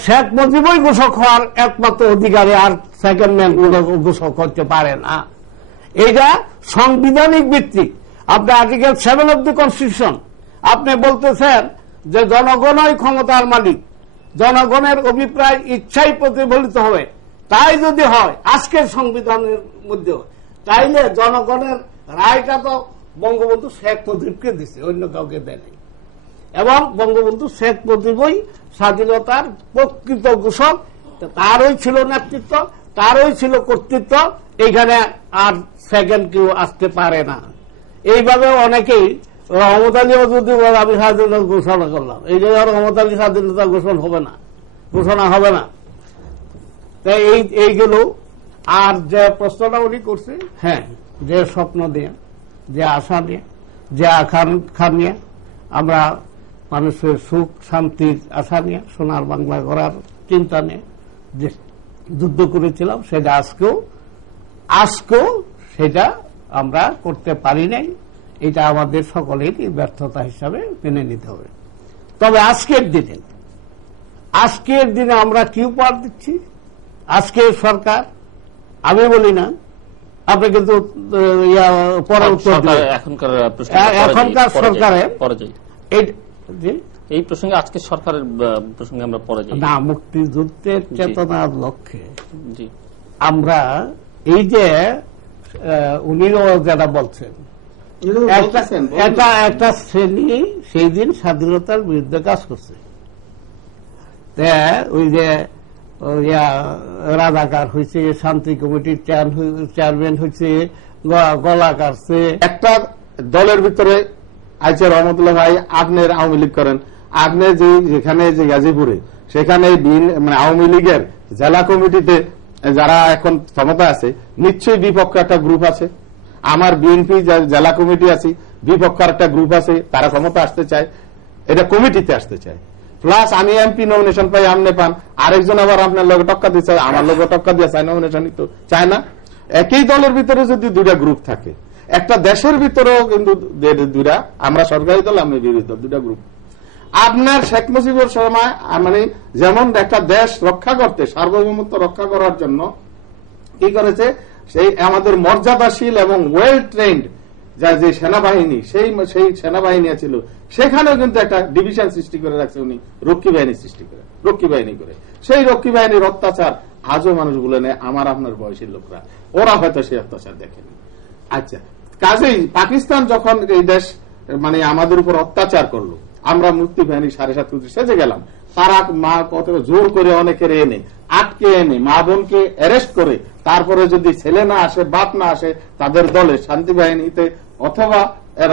শেখ মুজিবই ঘোষক হওয়ার একমাত্র অধিকারী, আর সেকেন্ড ম্যান ঘোষক করতে পারে না। এইটা সাংবিধানিক ভিত্তিক। আপনি আর্টিকেল 7 অব দি কনস্টিটিউশন আপনি বলতেছেন যে জনগণই ক্ষমতার মালিক, জনগণের অভিপ্রায় ইচ্ছাই প্রতিফলিত হবে। তাই যদি হয় আজকের সংবিধানের মধ্যে, তাইলে জনগণের রায়টা তো বঙ্গবন্ধু শেখ মুজিবকে দিচ্ছে, অন্য কাউকে দেয়নি। এবং বঙ্গবন্ধু শেখ মুজিবই স্বাধীনতার প্রকৃত ঘোষক, তারই ছিল নেতৃত্ব, তারই ছিল কর্তৃত্ব। এখানে আর সেকেন্ড কেউ আসতে পারে না। এইভাবে অনেকেই রহমত আলীও যদি আমি স্বাধীনতা ঘোষণা করলাম, এই জন্য রহমত আলী স্বাধীনতা ঘোষণা হবে না। তাই এইগুলো। আর যে প্রশ্নটা উনি করছে, হ্যাঁ, যে স্বপ্ন দিয়ে, যে আশা নিয়ে, যে আকাঙ্ক্ষা নিয়ে আমরা মানুষের সুখ শান্তির আশা নিয়ে, সোনার বাংলা করার চিন্তা নিয়ে যে যুদ্ধ করেছিলাম, সেটা আজকেও সেটা আমরা করতে পারি নাই। এটা আমাদের সকলেরই ব্যর্থতা হিসাবে মেনে নিতে হবে। তবে আজকের দিনে আমরা কি উপহার দিচ্ছি? আজকের সরকার, আমি বলি না, আপনি কিন্তু এখনকার সরকারের এই প্রসঙ্গে আজকে সরকারের প্রসঙ্গে আমরা পরে যাই না, মুক্তিযুদ্ধের চেতনার লক্ষ্যে আমরা এই যে উনিও যারা বলছেন, একটা শ্রেণী সেই দিন স্বাধীনতার বিরুদ্ধে কাজ করছে। ওই যে রাজাকার হয়েছে, শান্তি কমিটির চেয়ারম্যান হয়েছে, গলা কাটছে। একটা দলের ভিতরে আইছে রহমতুল্লাহ ভাই, আপনার আওয়ামী লীগ করেন, আপনি যেখানে যে গাজীপুরে, সেখানে মানে আওয়ামী লীগের জেলা কমিটিতে যারা এখন ক্ষমতা আছে, নিশ্চয়ই বিপক্ষ একটা গ্রুপ আছে। আমার বিএনপি জেলা কমিটি আছে, বিপক্ষ একটা গ্রুপ আছে, তারা ক্ষমতা আসতে চায়, এটা কমিটিতে আসতে চায়। প্লাস আমি এমপি নমিনেশন পাই, আমনে পান, আরেকজন আবার আপনার লোক টক্কা দিচ্ছে, আমার লোক টক্কা দিয়ে চায়, নমিনেশন তো চায় না। একই দলের ভিতরে যদি 2টা গ্রুপ থাকে, একটা দেশের ভিতরেও কিন্তু দুইটা, আমরা সরকারি দল, আমি বিরোধী দল, দুটা গ্রুপ। আপনার শেখ মুজিবুর সময় মানে যেমন একটা দেশ রক্ষা করতে, সার্বভৌমত্ব রক্ষা করার জন্য কি করেছে, সেই আমাদের মর্যাদাশীল এবং ওয়েল ট্রেন্ড যে সেনাবাহিনী, সেই সেনাবাহিনী ছিল, সেখানেও কিন্তু একটা ডিভিশন সৃষ্টি করে রাখছে উনি, রক্ষী বাহিনী সৃষ্টি করে, রক্ষী বাহিনী করে। সেই রক্ষী বাহিনীর অত্যাচার আজও মানুষগুলো নেই, আমার আপনার বয়সী লোকরা, ওরা হয়তো সেই অত্যাচার দেখেনি। আচ্ছা, কাজেই পাকিস্তান যখন এই দেশ মানে আমাদের উপর অত্যাচার করলো, আমরা মুক্তি বাহিনী 7.5 সেজে গেলাম, তারা মা কত জোর করে অনেকের এনে আটকে এনে মা বোনকে অ্যারেস্ট করে, তারপরে যদি ছেলে না আসে, বাপ না আসে তাদের দলে, শান্তি বাহিনীতে অথবা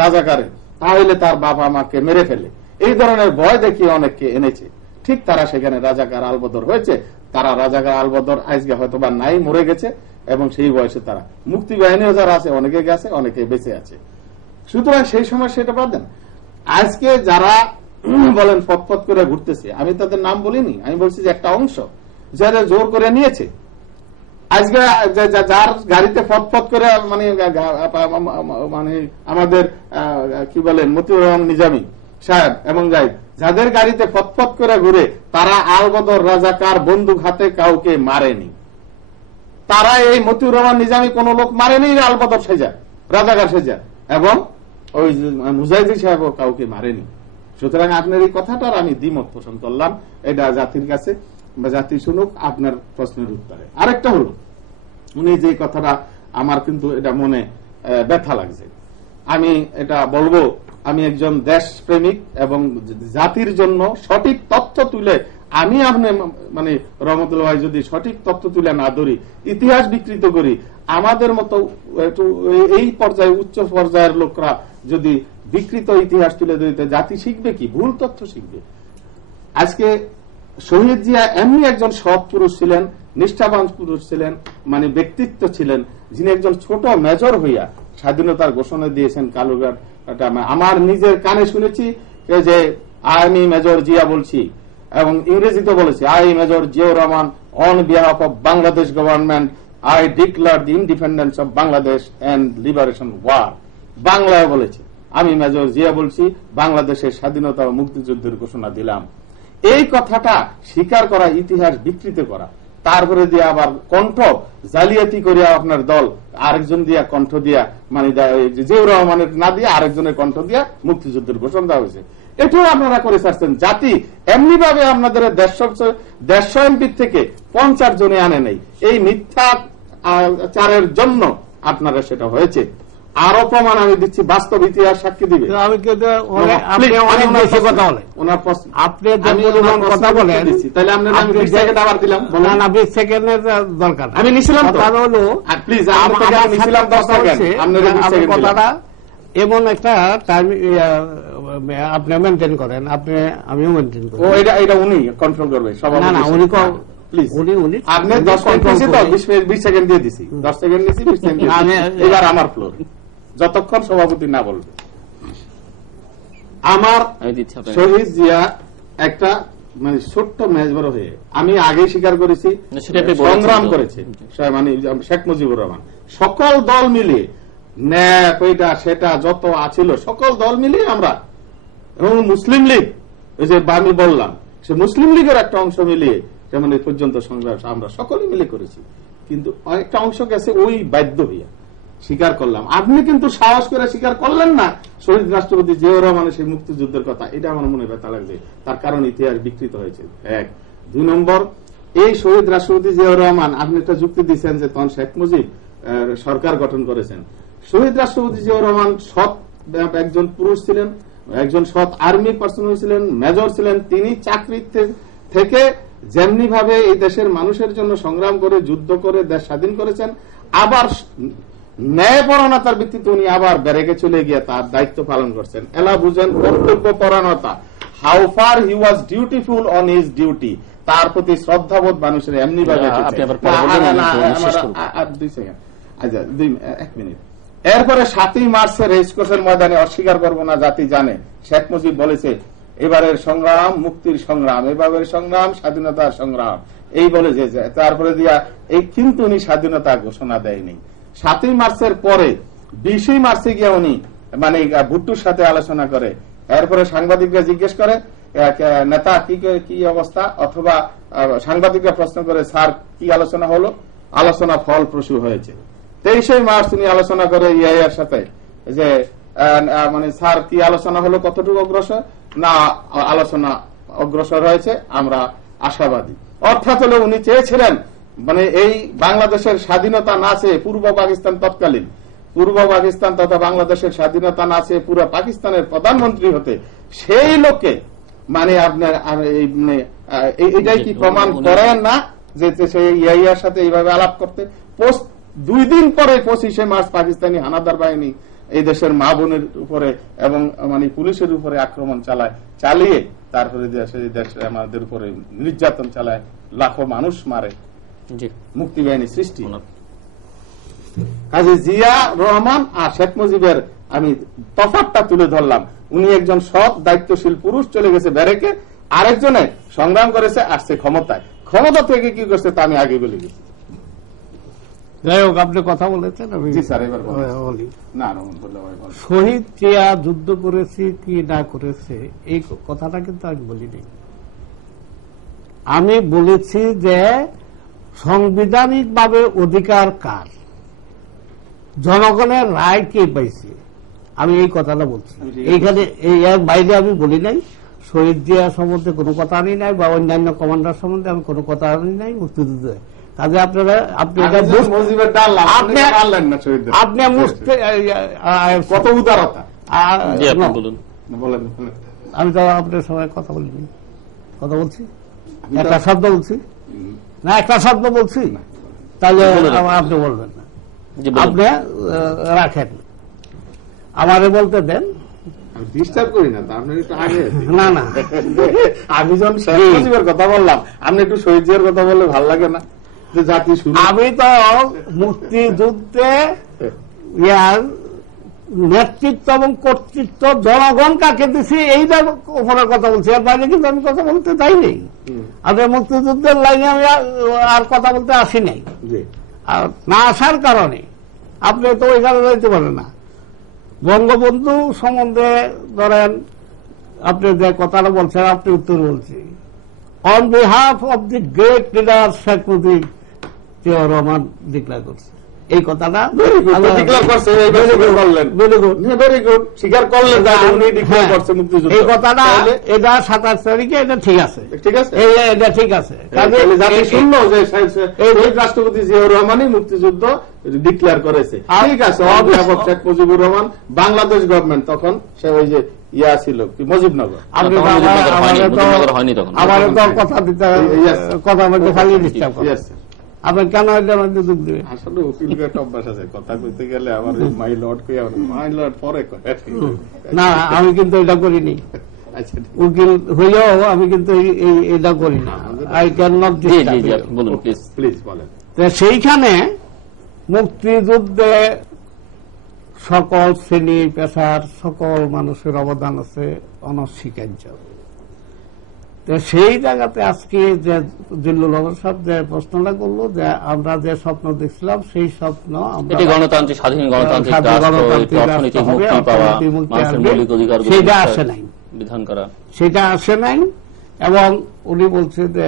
রাজাকারে, তাহলে তার বাবা মাকে মেরে ফেলে, এই ধরনের ভয় দেখিয়ে অনেককে এনেছে। ঠিক তারা সেখানে রাজাকার আলবদর হয়েছে, তারা রাজাকার আলবদর আজকে হয়তো বা নাই, মরে গেছে, এবং সেই বয়সে তারা মুক্তি বাহিনীও যারা আছে অনেকে গেছে, অনেকে বেঁচে আছে। সুতরাং সেই সময় সেটা বাদেন, আজকে যারা বলেন ফটফট করে ঘুরতেছে, আমি তাদের নাম বলিনি, আমি বলছি যে একটা অংশ যারা জোর করে নিয়েছে, আজকে যার গাড়িতে ফটফট করে মানে আমাদের কি বলেন মতিউর রহমান নিজামী সাহেব এবং যাদের গাড়িতে ফটফট করে ঘুরে, তারা আলবদর রাজাকার বন্দুক হাতে কাউকে মারেনি। তারা এই মতিউর রহমান নিজামী কোন লোক মারেনি আলবদর সেজা, রাজাকার সেজা, এবং ওই মুজাহিদি সাহেব কাউকে মারেনি। সুতরাং আপনার এই কথাটার আমি দ্বিমত পোষণ করলাম, এটা জাতির কাছে বা জাতি শুনুক আপনার প্রশ্নের উত্তরে। আরেকটা হলো, উনি যে কথাটা আমার কিন্তু এটা মনে ব্যথা লাগছে, আমি এটা বলবো, আমি একজন দেশপ্রেমিক এবং জাতির জন্য সঠিক তথ্য তুলে, আমি আপনি মানে রহমতুল্লাহ ভাই যদি সঠিক তথ্য তুলে না ধরি, ইতিহাস বিকৃত করি, আমাদের মতো এই পর্যায়ে উচ্চ পর্যায়ের লোকরা যদি বিকৃত ইতিহাস তুলে ধরিতে, জাতি শিখবে কি? ভুল তথ্য শিখবে। আজকে শহীদ জিয়া এমনি একজন সৎ পুরুষ ছিলেন, নিষ্ঠাবান পুরুষ ছিলেন, মানে ব্যক্তিত্ব ছিলেন, যিনি একজন ছোট মেজর হইয়া স্বাধীনতার ঘোষণা দিয়েছেন কালুঘাট। আমার নিজের কানে শুনেছি যে আমি মেজর জিয়া বলছি, এবং ইংরেজিতে বলেছি, I Major Ziaur Rahman on behalf of Bangladesh government I declare the independence of Bangladesh and liberation war. বাংলায় বলেছি, আমি মেজর জিয়া বলছি, বাংলাদেশের স্বাধীনতা ও মুক্তিযুদ্ধের ঘোষণা দিলাম। এই কথাটা স্বীকার করা, ইতিহাস বিকৃত করা, তারপরে দিয়ে আবার কণ্ঠ জালিয়াতি করিয়া আপনার দল আরেকজন দিয়া কণ্ঠ দিয়া, মানে জিয়াউর রহমানের না দিয়ে আরেকজনের কণ্ঠ দিয়া মুক্তিযুদ্ধের ঘোষণা দেওয়া হয়েছে। এটাও আপনারা করে ছাড়ছেন। জাতি এমনি ভাবে আপনাদের 150 এমপি থেকে 50 জনে আনে নেই, এই মিথ্যাচারের জন্য আপনারা সেটা হয়েছে। আরো প্রমাণ আমি দিচ্ছি, বাস্তব ইতিহাস সাক্ষী দিবে। আমি নিছিলাম কথাটা এমন একটা আপনি মেনটেন করেন, আমিও মেনটেন করি, এটা উনি কন্ট্রোল করবে। না না, উনি প্লিজ আপনি 10 সেকেন্ড দিয়ে দিছি, 10 সেকেন্ড দিচ্ছি, 20 সেকেন্ড এবার আমার ফ্লোর, যতক্ষণ সভাপতি না বলবে। আমার শহীদ জিয়া একটা মানে ছোট্ট মেজবর হয়ে, আমি আগে স্বীকার করেছি, সংগ্রাম করেছে মানে শেখ মুজিবুর রহমান, সকল দল মিলিয়ে ন্যাপ এটা সেটা যত আছিল সকল দল মিলিয়ে আমরা, এবং মুসলিম লীগ, ওই যে আমি বললাম, সে মুসলিম লীগের একটা অংশ মিলিয়ে যেমন এই পর্যন্ত সংগ্রাম আমরা সকলে মিলে করেছি। কিন্তু অনেকটা অংশ গেছে ওই বাধ্য হইয়া, স্বীকার করলাম। আপনি কিন্তু সাহস করে স্বীকার করলেন না শহীদ রাষ্ট্রপতি জিয়াউর রহমানের সেই মুক্তিযুদ্ধের কথা, এটা আমার মনে ব্যথা লাগছে। তার কারণ ইতিহাস বিকৃত হয়েছে, 1। 2 নম্বর, এই শহীদ রাষ্ট্রপতি জিয়াউর রহমান, আপনি একটা যুক্তি দিচ্ছেন যে তখন শেখ মুজিব সরকার গঠন করেছেন। শহীদ রাষ্ট্রপতি জিয়াউর রহমান সৎ একজন পুরুষ ছিলেন, একজন সৎ আর্মি পার্সোনাল ছিলেন, মেজর ছিলেন। তিনি চাকরি থেকে যেমনি ভাবে এই দেশের মানুষের জন্য সংগ্রাম করে, যুদ্ধ করে দেশ স্বাধীন করেছেন, আবার ন্যায়পরায়ণতার ভিত্তিতে উনি আবার ব্যারেকে চলে গিয়ে তার দায়িত্ব পালন করছেন। এলা বুঝেন কর্তব্য পরায়ণতা, how far he was dutiful on his duty, তার প্রতি শ্রদ্ধাবোধ মানুষের এমনি ভাবে। আচ্ছা 1 মিনিট। এরপরে 7ই মার্চের রেসকোর্সের ময়দানে অস্বীকার করবো না, জাতি জানে, শেখ মুজিব বলেছে এবারের সংগ্রাম মুক্তির সংগ্রাম, এবারের সংগ্রাম স্বাধীনতার সংগ্রাম, এই বলে যে তারপরে দিয়া এই, কিন্তু উনি স্বাধীনতা ঘোষণা দেয়নি। 7ই মার্চের পরে 20 মার্চে গিয়ে উনি মানে ভুট্টোর সাথে আলোচনা করে, এরপরে সাংবাদিকরা জিজ্ঞেস করে নেতা কি অবস্থা, অথবা সাংবাদিকরা প্রশ্ন করে স্যার কি আলোচনা হলো, আলোচনা ফলপ্রসূ হয়েছে। 23 মার্চ উনি আলোচনা করে ইয়াহিয়ার সাথে যে মানে স্যার কি আলোচনা হলো, কতটুকু অগ্রসর না আলোচনা অগ্রসর হয়েছে, আমরা আশাবাদী। অর্থাৎ হলো উনি চেয়েছিলেন মানে এই বাংলাদেশের স্বাধীনতা না চেয়ে পূর্ব পাকিস্তান তৎকালীন পূর্ব পাকিস্তান তথা বাংলাদেশের স্বাধীনতা না চেয়ে পুরো পাকিস্তানের প্রধানমন্ত্রী হতে, সেই লোককে মানে আপনার এটাই কি প্রমাণ করেন না যে সেই ইয়াহিয়ার সাথে এইভাবে আলাপ করতে? 2 দিন পরে 25 মার্চ পাকিস্তানি হানাদার বাহিনী এই দেশের মা বোনের উপরে এবং মানে পুলিশের উপরে আক্রমণ চালিয়ে তারপরে দেশে আমাদের উপরে নির্যাতন চালায়, লাখো মানুষ মারে, মুক্তি বাহিনী সৃষ্টি। কাজী জিয়া রহমান আর শেখ মুজিবের আমি তফাৎটা তুলে ধরলাম। উনি একজন সৎ দায়িত্বশীল পুরুষ, চলে গেছে ব্যারেকে, আরেকজনে সংগ্রাম করেছে আসছে ক্ষমতায়, ক্ষমতা থেকে কি করছে তা আমি আগে বলে গেছি। যাই হোক, আপনি কথা বলেছেন, শহীদ জিয়া যুদ্ধ করেছে কি না করেছে এই কথাটা কিন্তু আমি বলিনি। আমি বলেছি যে সাংবিধানিকভাবে অধিকার কার, জনগণের রায় কে পাইছে, আমি এই কথাটা বলছি। এইখানে এর বাইরে আমি বলি নাই। শহীদ জিয়া সম্বন্ধে কোনো কথা আনি নাই, বা অন্যান্য কমান্ডার সম্বন্ধে আমি কোনো কথা আনি নাই মুক্তিযুদ্ধে। কাজে আপনারা আপনি কত উদারতা, আমি তো আপনার সবাই কথা বলিনি, কথা বলছি, একটা শব্দ বলছি না, একটা শব্দ বলছি, তাহলে আপনি বলবেন না, আপনি রাখেন, আমারে বলতে দেন, ডিস্টার্ব করি না। আপনি একটু আগে না না আমি যখন শেখ মুজিবের কথা বললাম, আপনি একটু শহীদ জিয়ার কথা বললে ভালো লাগে না? যে জাতি আমি তো মুক্তিযুদ্ধে নেতৃত্ব এবং কর্তৃত্ব জনগণ কাকে দিছি এইটার উপরে কথা বলছি, এর বাইরে কিন্তু আমি কথা বলতে চাইনি। আমি মুক্তিযুদ্ধের লাইনে আমি আর কথা বলতে আসি নাই, আর না আসার কারণে আপনি তো ওইখানে যাইতে পারেন না। বঙ্গবন্ধু সম্বন্ধে ধরেন আপনি যে কথাটা বলছেন, আপনি উত্তর বলছি, on behalf of the great leader Sheikh Mujib Ziaur Rahman declare করছে। এই কথাটা স্বীকার করলেন, এই কথাটা এটা 27 তারিখে এটা ঠিক আছে, ঠিক আছে, এটা ঠিক আছে। শুনল যে রাষ্ট্রপতি জিয়াউর রহমানই মুক্তিযুদ্ধ ডিক্লেয়ার করেছে, ঠিক আছে। শেখ মুজিবুর রহমান বাংলাদেশ গভর্নমেন্ট তখন সে ওই যে ইয়া ছিল মুজিবনগর, আমার তো কথা দিতে কথা খালি ডিস্টার্ব করে আপনি কেন যোগ দেবেন? আসলে উকিলের একটা অভ্যাস আছে, কথা কইতে গেলে আমার মাই লর্ড কই মাই লর্ড পরে না, আমি কিন্তু এটা করিনি। উকিল হইলেও আমি কিন্তু এটা করি না। আই ক্যান নট প্লিজ বলেন। সেইখানে মুক্তিযুদ্ধে সকল শ্রেণী পেশার সকল মানুষের অবদান আছে অনস্বীকার্য। সেই জায়গাতে আজকে যে জিল্লুর রহমান সাহেব যে প্রশ্নটা করলো যে আমরা যে স্বপ্ন দেখছিলাম সেই স্বপ্ন গণতান্ত্রিক স্বাধীন গণতান্ত্রিক সেটা আসে নাই, বিধান করা সেটা আসে নাই। এবং উনি বলছে যে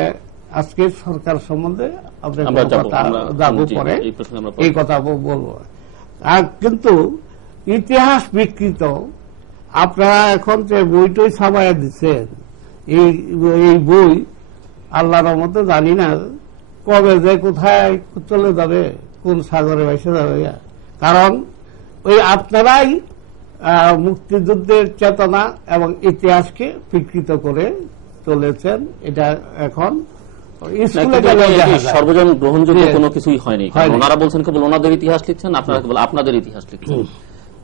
আজকের সরকার সম্বন্ধে আমরা যাবো পরে এই কথা বলবো। আর কিন্তু ইতিহাস বিকৃত, আপনারা এখন যে বইটই ছাপাইয়া দিচ্ছেন, এই বই আল্লাহর রহমতে জানি না কবে যে কোথায় চলে যাবে, কোন সাগরে ভেসে যাবে। কারণ ওই আপনারাই মুক্তিযুদ্ধের চেতনা এবং ইতিহাসকে বিকৃত করে চলেছেন। এটা এখন সর্বজন গ্রহণযোগ্য কোনো কিছুই হয়নি। ওনারা বলছেন কেবল ওনাদের ইতিহাস লিখছেন, আপনারা কেবল আপনাদের ইতিহাস লিখছেন,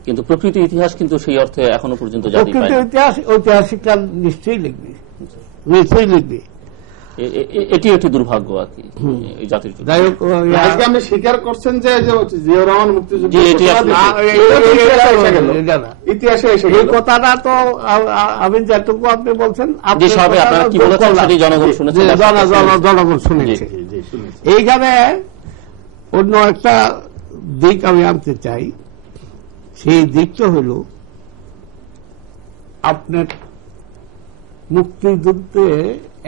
কিন্তু প্রকৃত ইতিহাস কিন্তু সেই অর্থে এখনো পর্যন্ত ঐতিহাসিকরা নিশ্চয়ই লিখবে, নিশ্চয়ই লিখবে। এটি একটি দুর্ভাগ্য আর কি এই জাতির জন্য। যাই হোক, আজকে আপনি স্বীকার করছেন যে জিয়াউর রহমান মুক্তিযুদ্ধ ইতিহাসে এসে এই কথাটা তো আমি যেটুকু আপনি বলছেন আপনারা কি বলেছেন সেটি জনগণ শুনেছে, জনগণ শুনেছে। এইখানে অন্য একটা দিক আমি আনতে চাই সেই দিকটা হল আপনার মুক্তিযুদ্ধে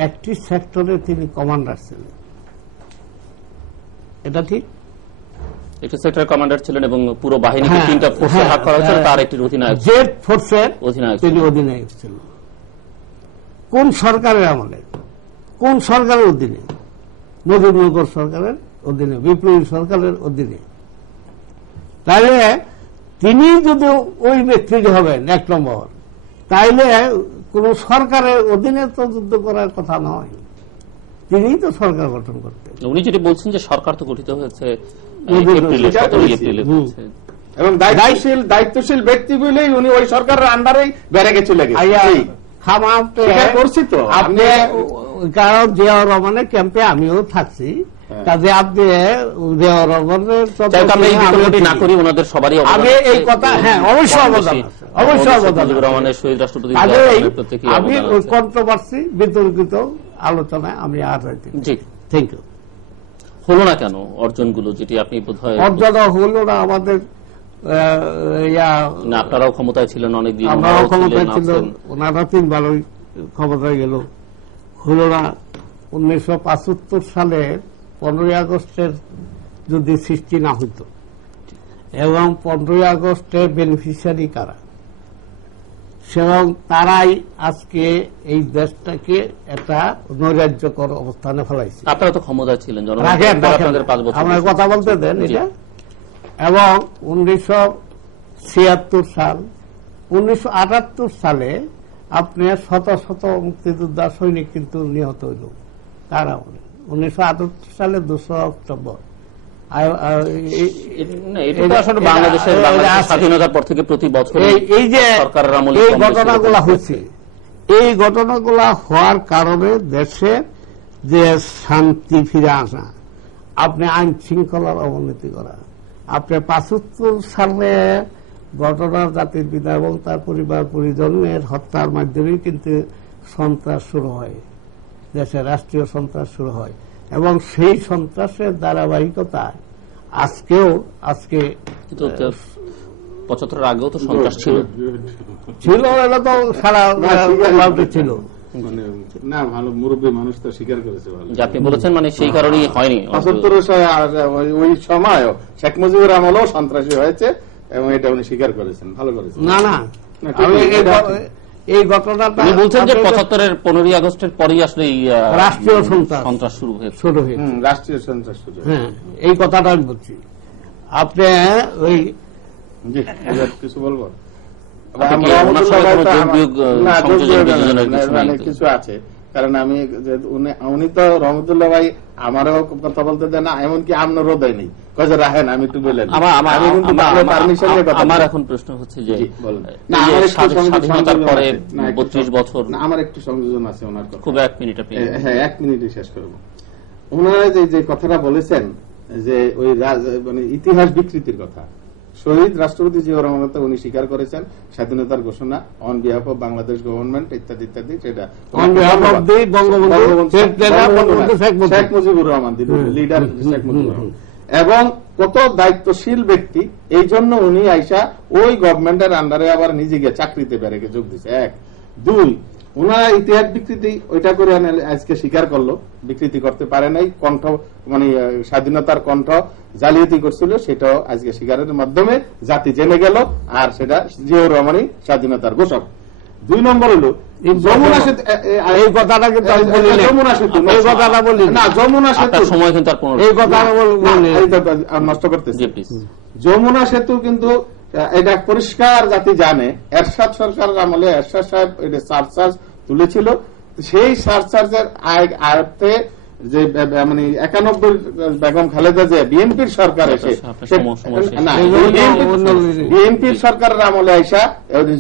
একটি সেক্টরে তিনি কমান্ডার ছিলেন, এটা ঠিক? একটি সেক্টর কমান্ডার ছিলেন এবং পুরো বাহিনীকে 3টা ফোর্সে ভাগ করা হয়েছিল, তার একটি অধিনায়ক, জেড ফোর্সের অধিনায়ক তিনি অধিনায়ক ছিলেন। কোন সরকারের আমলে, কোন সরকারের অধীনে? মুজিবনগর সরকারের অধীনে, বিপ্লবী সরকারের অধীনে। তাহলে তিনি যদি ওই ব্যক্তি হবেন 1 নম্বর, তাইলে কোন সরকারের অধীনে তো যুদ্ধ করার কথা নয়, তিনিই তো সরকার গঠন করতেন। উনি যেটি বলছেন যে সরকার তো গঠিত হয়েছে এপ্রিলে, এবং দায়িত্বশীল ব্যক্তি বলেই উনি ওই সরকারের আন্ডারেই ব্যারেকে চলে গেছেন। করছি তো আপনি, কারণ জিয়াউর রহমানের ক্যাম্পে আমিও থাকছি, কাজে আপনি জিয়াউর রহমানের না করি ওনাদের সবারই আমি এই কথা, হ্যাঁ অবশ্যই অবদান, অবশ্যই অবদান। রহমানের শহীদ রাষ্ট্রপতি, আমি ওই কন্ট্রোভার্সি বিতর্কিত আলোচনায় আমি আর জি থ্যাংক ইউ। হলো না কেন অর্জনগুলো, যেটি আপনি বোধহয় অর্জন হলো না আমাদের? আপনারাও ক্ষমতায় ছিলেন অনেকদিন, আমরাও ক্ষমতায় ছিলেন, ওনারা 3 বারই ক্ষমতায় গেল, হলো না। 1975 সালের 15ই আগস্টের যদি সৃষ্টি না হইত, এবং 15ই আগস্টের বেনিফিশিয়ারি কারা, এবং তারাই আজকে এই দেশটাকে একটা নৈরাজ্যকর অবস্থানে ফেলাইছে। আপনারা তো ক্ষমতায় ছিলেন, আমার কথা বলতে দেন এটা। এবং 1976 সাল, 1978 সালে আপনি শত শত মুক্তিযোদ্ধা সৈনিক কিন্তু নিহত হইল। তারা 1978 সালে 2 অক্টোবর বাংলাদেশের স্বাধীনতার পর থেকে প্রতি বছর এই যে এই ঘটনাগুলো হচ্ছে, এই ঘটনাগুলো হওয়ার কারণে দেশের যে শান্তি ফিরে আসা, আপনি আইন শৃঙ্খলার অবনতি করা, আপনি 75 সালে ঘটনা জাতির পিতা এবং তার পরিবার পরিজনের হত্যার মাধ্যমে কিন্তু সন্ত্রাস শুরু হয়, দেশে রাষ্ট্রীয় সন্ত্রাস শুরু হয়, এবং সেই সন্ত্রাসের ধারাবাহিকতায় আজকে 75 আগেও তো সন্ত্রাস ছিল, এটা তো সারা ছিল না। ভালো মুরব্বী মানুষ তো স্বীকার করেছে, আপনি বলেছেন, মানে সেই কারণেই হয়নি। 75 ওই সময় শেখ মুজিবুর আমলেও সন্ত্রাসী হয়েছে, এবং এটা উনি স্বীকার করেছেন, ভালো করেছেন। না না, এই ঘটনাটা বলছেন যে 75-এর 15ই আগস্টের পরেই আসলে রাষ্ট্রীয় সন্ত্রাস শুরু হয়েছে, রাষ্ট্রীয় সন্ত্রাস শুরু। হ্যাঁ, এই কথাটা আমি বলছি। আপনি ওই কিছু বলবো, কিছু আছে, কারণ উনি তো রহমতুল্লাহ ভাই আমারও কথা বলতে দেন না, এমনকি আপনারও দেয়নি, কাজে রাখেন আমি একটু বললেন। আমার এখন প্রশ্ন হচ্ছে যে স্বাধীনতার পরে 32 বছর, আমার একটু সংযোজন আছে ওনার কথা, খুব 1 মিনিট আপনি। হ্যাঁ, 1 মিনিটে শেষ করবো। ওনারা যে কথাটা বলেছেন যে ওই মানে ইতিহাস বিকৃতির কথা, শহীদ রাষ্ট্রপতি জিয়াউর রহমান উনি স্বীকার করেছেন স্বাধীনতার ঘোষণা on behalf of Bangladesh government ইত্যাদি ইত্যাদি, সেটা শেখ মুজিবুর রহমান, লিডার শেখ মুজিবুর রহমান, এবং কত দায়িত্বশীল ব্যক্তি। এই জন্য উনি আইসা ওই গভর্নমেন্টের আন্ডারে আবার নিজে গিয়ে চাকরিতে বেড়ে যোগ দিচ্ছে। 1, 2 ওনারা ইতিহাস বিকৃতি ওইটা করে আজকে স্বীকার করলো, বিকৃতি করতে পারে নাই, কণ্ঠ মানে স্বাধীনতার কণ্ঠ জালিয়াতি করছিল, সেটাও আজকে স্বীকারের মাধ্যমে জাতি জেনে গেল, আর সেটা জিয়াউর রহমানই স্বাধীনতার ঘোষক। 2 নম্বর হলো যমুনা সেতু, এই কথাটা কিন্তু যমুনা সেতু, এই কথাটা বলি না, যমুনা সেতু সময় কিন্তু এই কথাটা নষ্ট করতেছে। যমুনা সেতু কিন্তু এটা পরিষ্কার জাতি জানে, এরশাদ সরকারের আমলে এরশাদ সাহেব এটা সারচার্জ তুলেছিল, সেই সারচার্জের আয়ত্তে যে মানে 91 বেগম খালেদা জিয়া বিএনপির সরকার এসে, বিএনপির সরকারের আমলে আইসা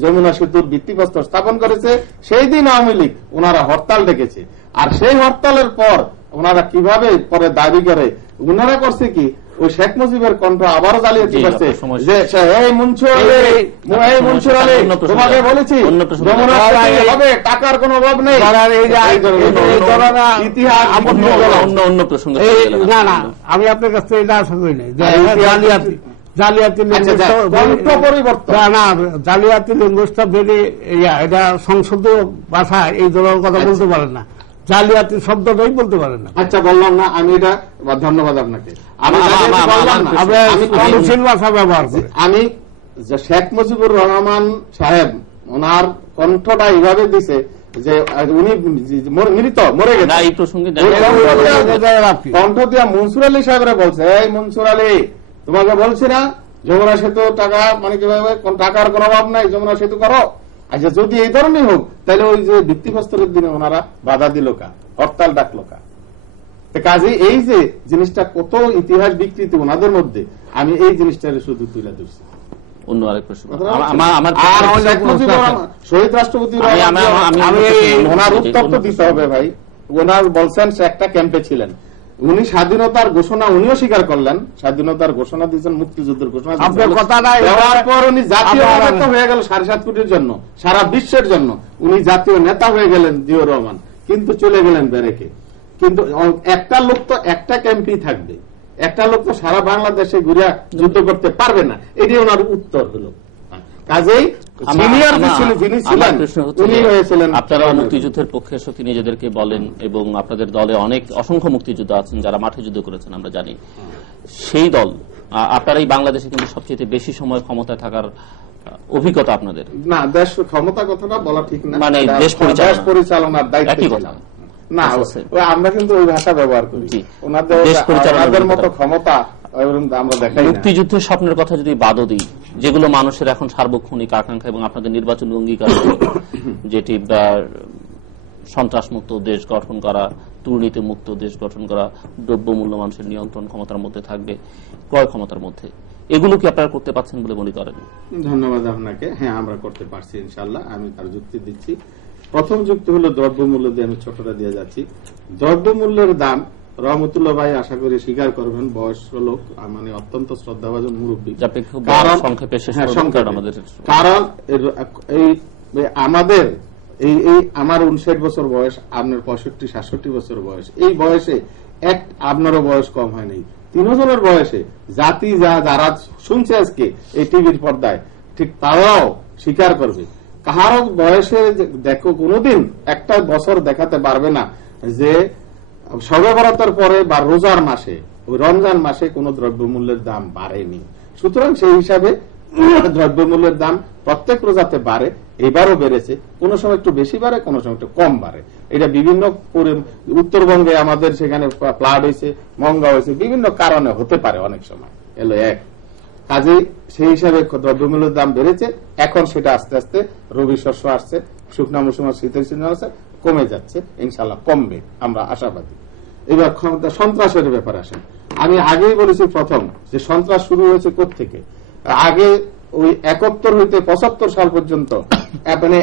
যমুনা সেতুর ভিত্তিপ্রস্তর স্থাপন করেছে। সেই দিন আওয়ামী লীগ ওনারা হরতাল ডেকেছে, আর সেই হরতালের পর ওনারা কিভাবে পরে দাবি করে, ওনারা করছে কি ওই শেখ মুজিবের কণ্ঠ আবারও জালিয়াতি করছে, যে এই মনসুর আলী তোমাকে বলেছি হবে, টাকার কোন অভাব নেই। ইতিহাস অন্য প্রসঙ্গ, না না, আমি আপনার কাছ থেকে এটা আশা করি নাই জালিয়াতি জালিয়াতি ল্যাঙ্গুয়েজটা বেড়ে এটা সংসদীয় ভাষা এই ধরনের কথা বলতে পারেন না, জালিয়াতি শব্দটাই বলতে পারেন না। আচ্ছা, বললাম না আমি এটা, ধন্যবাদ আপনাকে। ভাষা ব্যবহার করি আমি শেখ মুজিবুর রহমান সাহেব ওনার কণ্ঠটা এইভাবে দিছে যে উনি মরে গেছে, কণ্ঠ দিয়া মনসুর আলী সাহেবরা বলছে, এই মনসুর আলী তোমাকে বলছি না যমুনা সেতু টাকা মানে কিভাবে টাকার কোন অভাব নাই, যমুনা সেতু করো। আচ্ছা, যদি এই ধরনের হোক তাহলে ওই যে ভিত্তিপ্রস্তরের দিনে ওনারা বাধা দিল কা, হরতাল ডাকলো কা। কাজে এই যে জিনিসটা কত ইতিহাস বিকৃতি ওনাদের মধ্যে, আমি এই জিনিসটা শুধু তুলে ধরছি। অন্য আরেক প্রশ্ন, শহীদ রাষ্ট্রপতি ওনার উত্তর তো দিতে হবে ভাই। ওনার বলছেন সে একটা ক্যাম্পে ছিলেন, উনি স্বাধীনতার ঘোষণা উনিও স্বীকার করলেন, স্বাধীনতার ঘোষণা দিয়েছেন, মুক্তিযুদ্ধের ঘোষণা দেওয়ার পর উনি জাতীয় নেতা হয়ে গেল 7.5 কোটির জন্য, সারা বিশ্বের জন্য উনি জাতীয় নেতা হয়ে গেলেন জিয়াউর রহমান, কিন্তু চলে গেলেন ব্যারেকে। কিন্তু একটা লোক তো একটা ক্যাম্পেই থাকবে, একটা লোক তো সারা বাংলাদেশে ঘুরিয়া যুদ্ধ করতে পারবে না, এটাই ওনার উত্তর হলো। কাজেই আপনারা মুক্তিযুদ্ধের পক্ষে সত্যি নিজেদেরকে বলেন এবং আপনাদের দলে অনেক অসংখ্য মুক্তিযোদ্ধা আছেন যারা মাঠে যুদ্ধ করেছেন, আমরা জানি। সেই দল আপনারাই বাংলাদেশে কিন্তু সবচেয়ে বেশি সময় ক্ষমতায় থাকার অভিজ্ঞতা আপনাদের। না, দেশ ক্ষমতা কথাটা বলা ঠিক না, মানে দেশ পরিচালনার দায়িত্ব না, আমরা কিন্তু ওই ভাষা ব্যবহার করি, ওনাদের মতো ক্ষমতা আমরা দেখাই। মুক্তিযুদ্ধের স্বপ্নের কথা যদি বাদও দিই, যেগুলো মানুষের এখন সার্বক্ষণিক আকাঙ্ক্ষা এবং আপনাদের নির্বাচনী অঙ্গীকার, যেটি সন্ত্রাসমুক্ত দেশ গঠন করা, দুর্নীতি মুক্ত দেশ গঠন করা, দ্রব্যমূল্য মানুষের নিয়ন্ত্রণ ক্ষমতার মধ্যে থাকবে, ক্রয় ক্ষমতার মধ্যে, এগুলো কি আপনারা করতে পারছেন বলে মনে করেন? ধন্যবাদ আপনাকে। হ্যাঁ, আমরা করতে পারছি ইনশাআল্লাহ। আমি তার যুক্তি দিচ্ছি। প্রথম যুক্তি হলো দ্রব্যমূল্য দিয়ে আমি ছোটটা দিয়ে যাচ্ছি। দ্রব্যমূল্যের দাম রহমতুল্লাহ ভাই আশা করি স্বীকার করবেন, বয়স্ক লোক, মানে অত্যন্ত শ্রদ্ধাভাজন মুরব্বী। কারণ আমাদের এই আমার 59 বছর বয়স, আপনার 65-67 বছর বয়স, এই বয়সে আপনারও বয়স কম হয় নাই, তিনজনের বয়সে জাতি যারা শুনছে আজকে এই টিভির পর্দায়, ঠিক তারাও স্বীকার করবে। কাহারও বয়সে দেখো কোনোদিন একটা বছর দেখাতে পারবে না যে শবে বরাতের পরে বা রোজার মাসে, ওই রমজান মাসে কোনো দ্রব্যমূল্যের দাম বাড়েনি। সুতরাং সেই হিসাবে দ্রব্যমূল্যের দাম প্রত্যেক রোজাতে বাড়ে, এবারও বেড়েছে, কোনো সময় একটু বেশি বাড়ে, কোনো সময় একটু কম বাড়ে। এটা বিভিন্ন উত্তরবঙ্গে আমাদের সেখানে ফ্লাড হয়েছে, মহঙ্গা হয়েছে, বিভিন্ন কারণে হতে পারে অনেক সময়, এলো এক। কাজেই সেই হিসাবে দ্রব্যমূল্যের দাম বেড়েছে। এখন সেটা আস্তে আস্তে রবি শস্য আসছে, শুকনা মৌসুম, শীতের সিজন আছে, কমে যাচ্ছে, ইনশাল্লাহ কমবে, আমরা আশাবাদী। এবার সন্ত্রাসের ব্যাপারে আসেন। আমি আগেই বলেছি প্রথম যে সন্ত্রাস শুরু হয়েছে কোত্থেকে। আগে ওই 71 হইতে 75 সাল পর্যন্ত মানে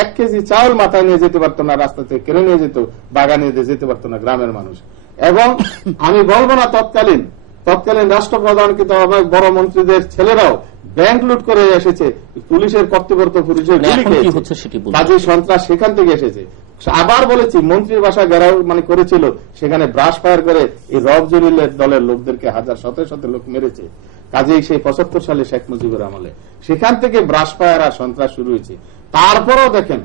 1 কেজি চাউল মাথায় নিয়ে যেতে পারতো না, রাস্তা থেকে কেড়ে নিয়ে যেত, বাগানে যেতে পারতো না গ্রামের মানুষ। এবং আমি বলবো না তৎকালীন রাষ্ট্রপ্রধান কিন্তু অনেক বড় মন্ত্রীদের ছেলেরাও ব্যাংক লুট করে এসেছে, পুলিশের কর্তৃপক্ষ পরিচয় কাজেই সন্ত্রাস সেখান থেকে এসেছে। আবার বলেছি, মন্ত্রীর বাসা ঘেরাও মানে করেছিল, সেখানে ব্রাশ ফায়ার করে এই রব জলিলের দলের লোকদেরকে শত লোক মেরেছে। কাজেই সেই 75 সালে শেখ মুজিবুর আমলে সেখান থেকে ব্রাশ ফায়ার আর সন্ত্রাস শুরু হয়েছে। তারপরেও দেখেন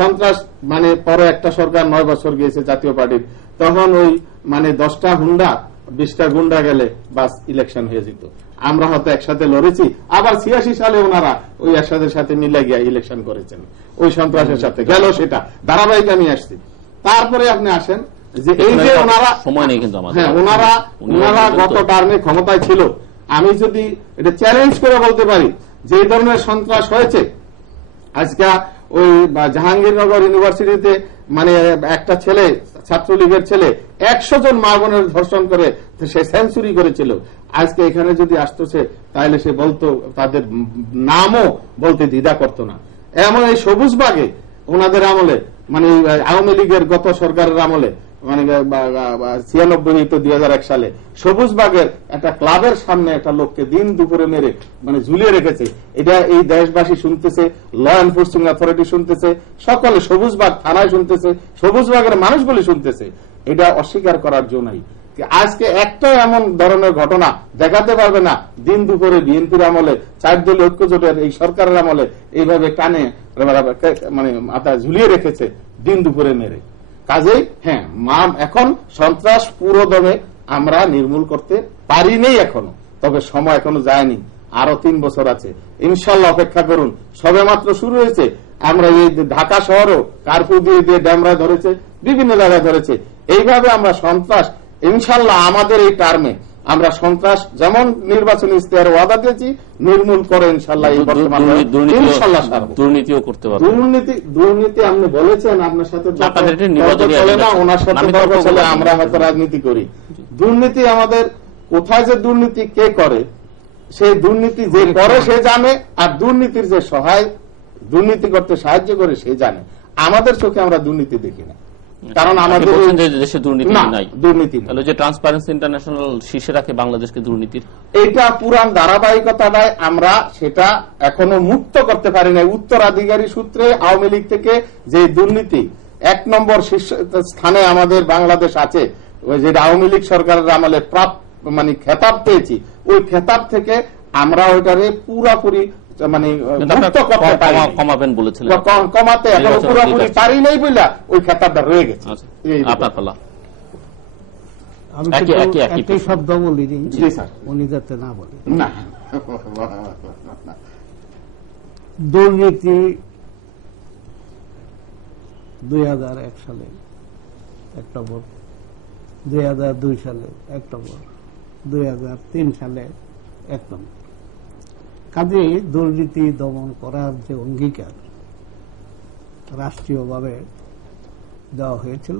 সন্ত্রাস মানে পরে একটা সরকার 9 বছর গিয়েছে জাতীয় পার্টির, তখন ওই মানে 10টা হুন্ডা 20টা গুন্ডা গেলে বাস ইলেকশন হয়ে যেত। আমরা হয়তো একসাথে লড়েছি, আবার 86 সালে ওনারা ওই একসাথের সাথে মিলে গিয়ে ইলেকশন করেছেন, ওই সন্ত্রাসের সাথে গেল, সেটা ধারাবাহিক আমি আসছি। তারপরে আপনি আসেন যে এই যে ওনারা সময় নেই, কিন্তু ওনারা গত টার্মে ক্ষমতায় ছিল, আমি যদি এটা চ্যালেঞ্জ করে বলতে পারি যে এই ধরনের সন্ত্রাস হয়েছে। আজকে ওই জাহাঙ্গীরনগর ইউনিভার্সিটিতে মানে একটা ছেলে, ছাত্রলীগের ছেলে 100 জন মা বোনের ধর্ষণ করে সে সেঞ্চুরি করেছিল। আজকে এখানে যদি আসতেছে তাহলে সে বলতো, তাদের নামও বলতে দ্বিধা করতো না। এমন এই সবুজবাগে ওনাদের আমলে, মানে আওয়ামী লীগের গত সরকারের আমলে, মানে 96 তো 2001 সালে সবুজবাগের একটা ক্লাবের সামনে একটা লোককে দিন দুপুরে মেরে মানে ঝুলিয়ে রেখেছে। এটা এই দেশবাসী শুনতেছে, ল এনফোর্সিং অথরিটি শুনতেছে, সকলে সবুজবাগ থানায় শুনতেছে, সবুজবাগের মানুষগুলি শুনতেছে। এটা অস্বীকার করার জন্য নাই। আজকে একটা এমন ধরনের ঘটনা দেখাতে পারবে না দিন দুপুরে বিএনপির আমলে 4 দলীয় ঐক্য জোটের এই সরকারের আমলে এইভাবে টানে মানে মাথা ঝুলিয়ে রেখেছে দিন দুপুরে মেরে। কাজেই হ্যাঁ, এখন সন্ত্রাস পুরো দমে আমরা নির্মূল করতে পারিনি এখনো, তবে সময় এখনো যায়নি, আরো 3 বছর আছে, ইনশাল্লাহ অপেক্ষা করুন। সবে মাত্র শুরু হয়েছে। আমরা এই ঢাকা শহরও কারফিউ দিয়ে দিয়ে ড্যামরা ধরেছে, বিভিন্ন জায়গায় ধরেছে। এইভাবে আমরা সন্ত্রাস ইনশাল্লাহ আমাদের এই টার্মে আমরা সন্ত্রাস যেমন নির্বাচনী ইশতেহারে ওয়াদা দিয়েছি নির্মূল করে ইনশাল্লাহ এই বর্তমান ইনশাল্লাহ দুর্নীতিও করতে পারবে। দুর্নীতি আপনি বলেছেন আপনার সাথে চলে না, ওনার সাথে চলে, আমরা হয়তো রাজনীতি করি। দুর্নীতি আমাদের কোথায় যে দুর্নীতি কে করে, সেই দুর্নীতি যে করে সে জানে, আর দুর্নীতির যে দুর্নীতি করতে সাহায্য করে সে জানে। আমাদের চোখে আমরা দুর্নীতি দেখি না, কারণ আমাদের দেশে দুর্নীতি নাই। দুর্নীতি তাহলে যে ট্রান্সপারেন্সি ইন্টারন্যাশনাল শীর্ষে রাখে বাংলাদেশকে দুর্নীতির, এটা পুরান ধারাবাহিকতায় আমরা সেটা এখনো মুক্ত করতে পারি না। উত্তরাধিকারী সূত্রে আওয়ামী লীগ থেকে যে দুর্নীতি 1 নম্বর শীর্ষ স্থানে আমাদের বাংলাদেশ আছে, ওই যে আওয়ামী লীগ সরকারের আমলে মানে খেতাব পেয়েছি, ওই খেতাব থেকে আমরা ওইটারে পুরাপুরি মানে কমাবেন বলেছিলেন, কমাতে এখনো পুরোপুরি পারি নাই বলে ওই খেতাবটা রয়ে গেছে। আপনার পালা। আমি একই শব্দ বলি, উনি যাতে না বলি না। দুর্নীতি 2001 সালে 1 নম্বর, 2002 সালে 1 নম্বর, 2003 সালে 1 নম্বর। কাজে দুর্নীতি দমন করার যে অঙ্গীকার রাষ্ট্রীয়ভাবে দেওয়া হয়েছিল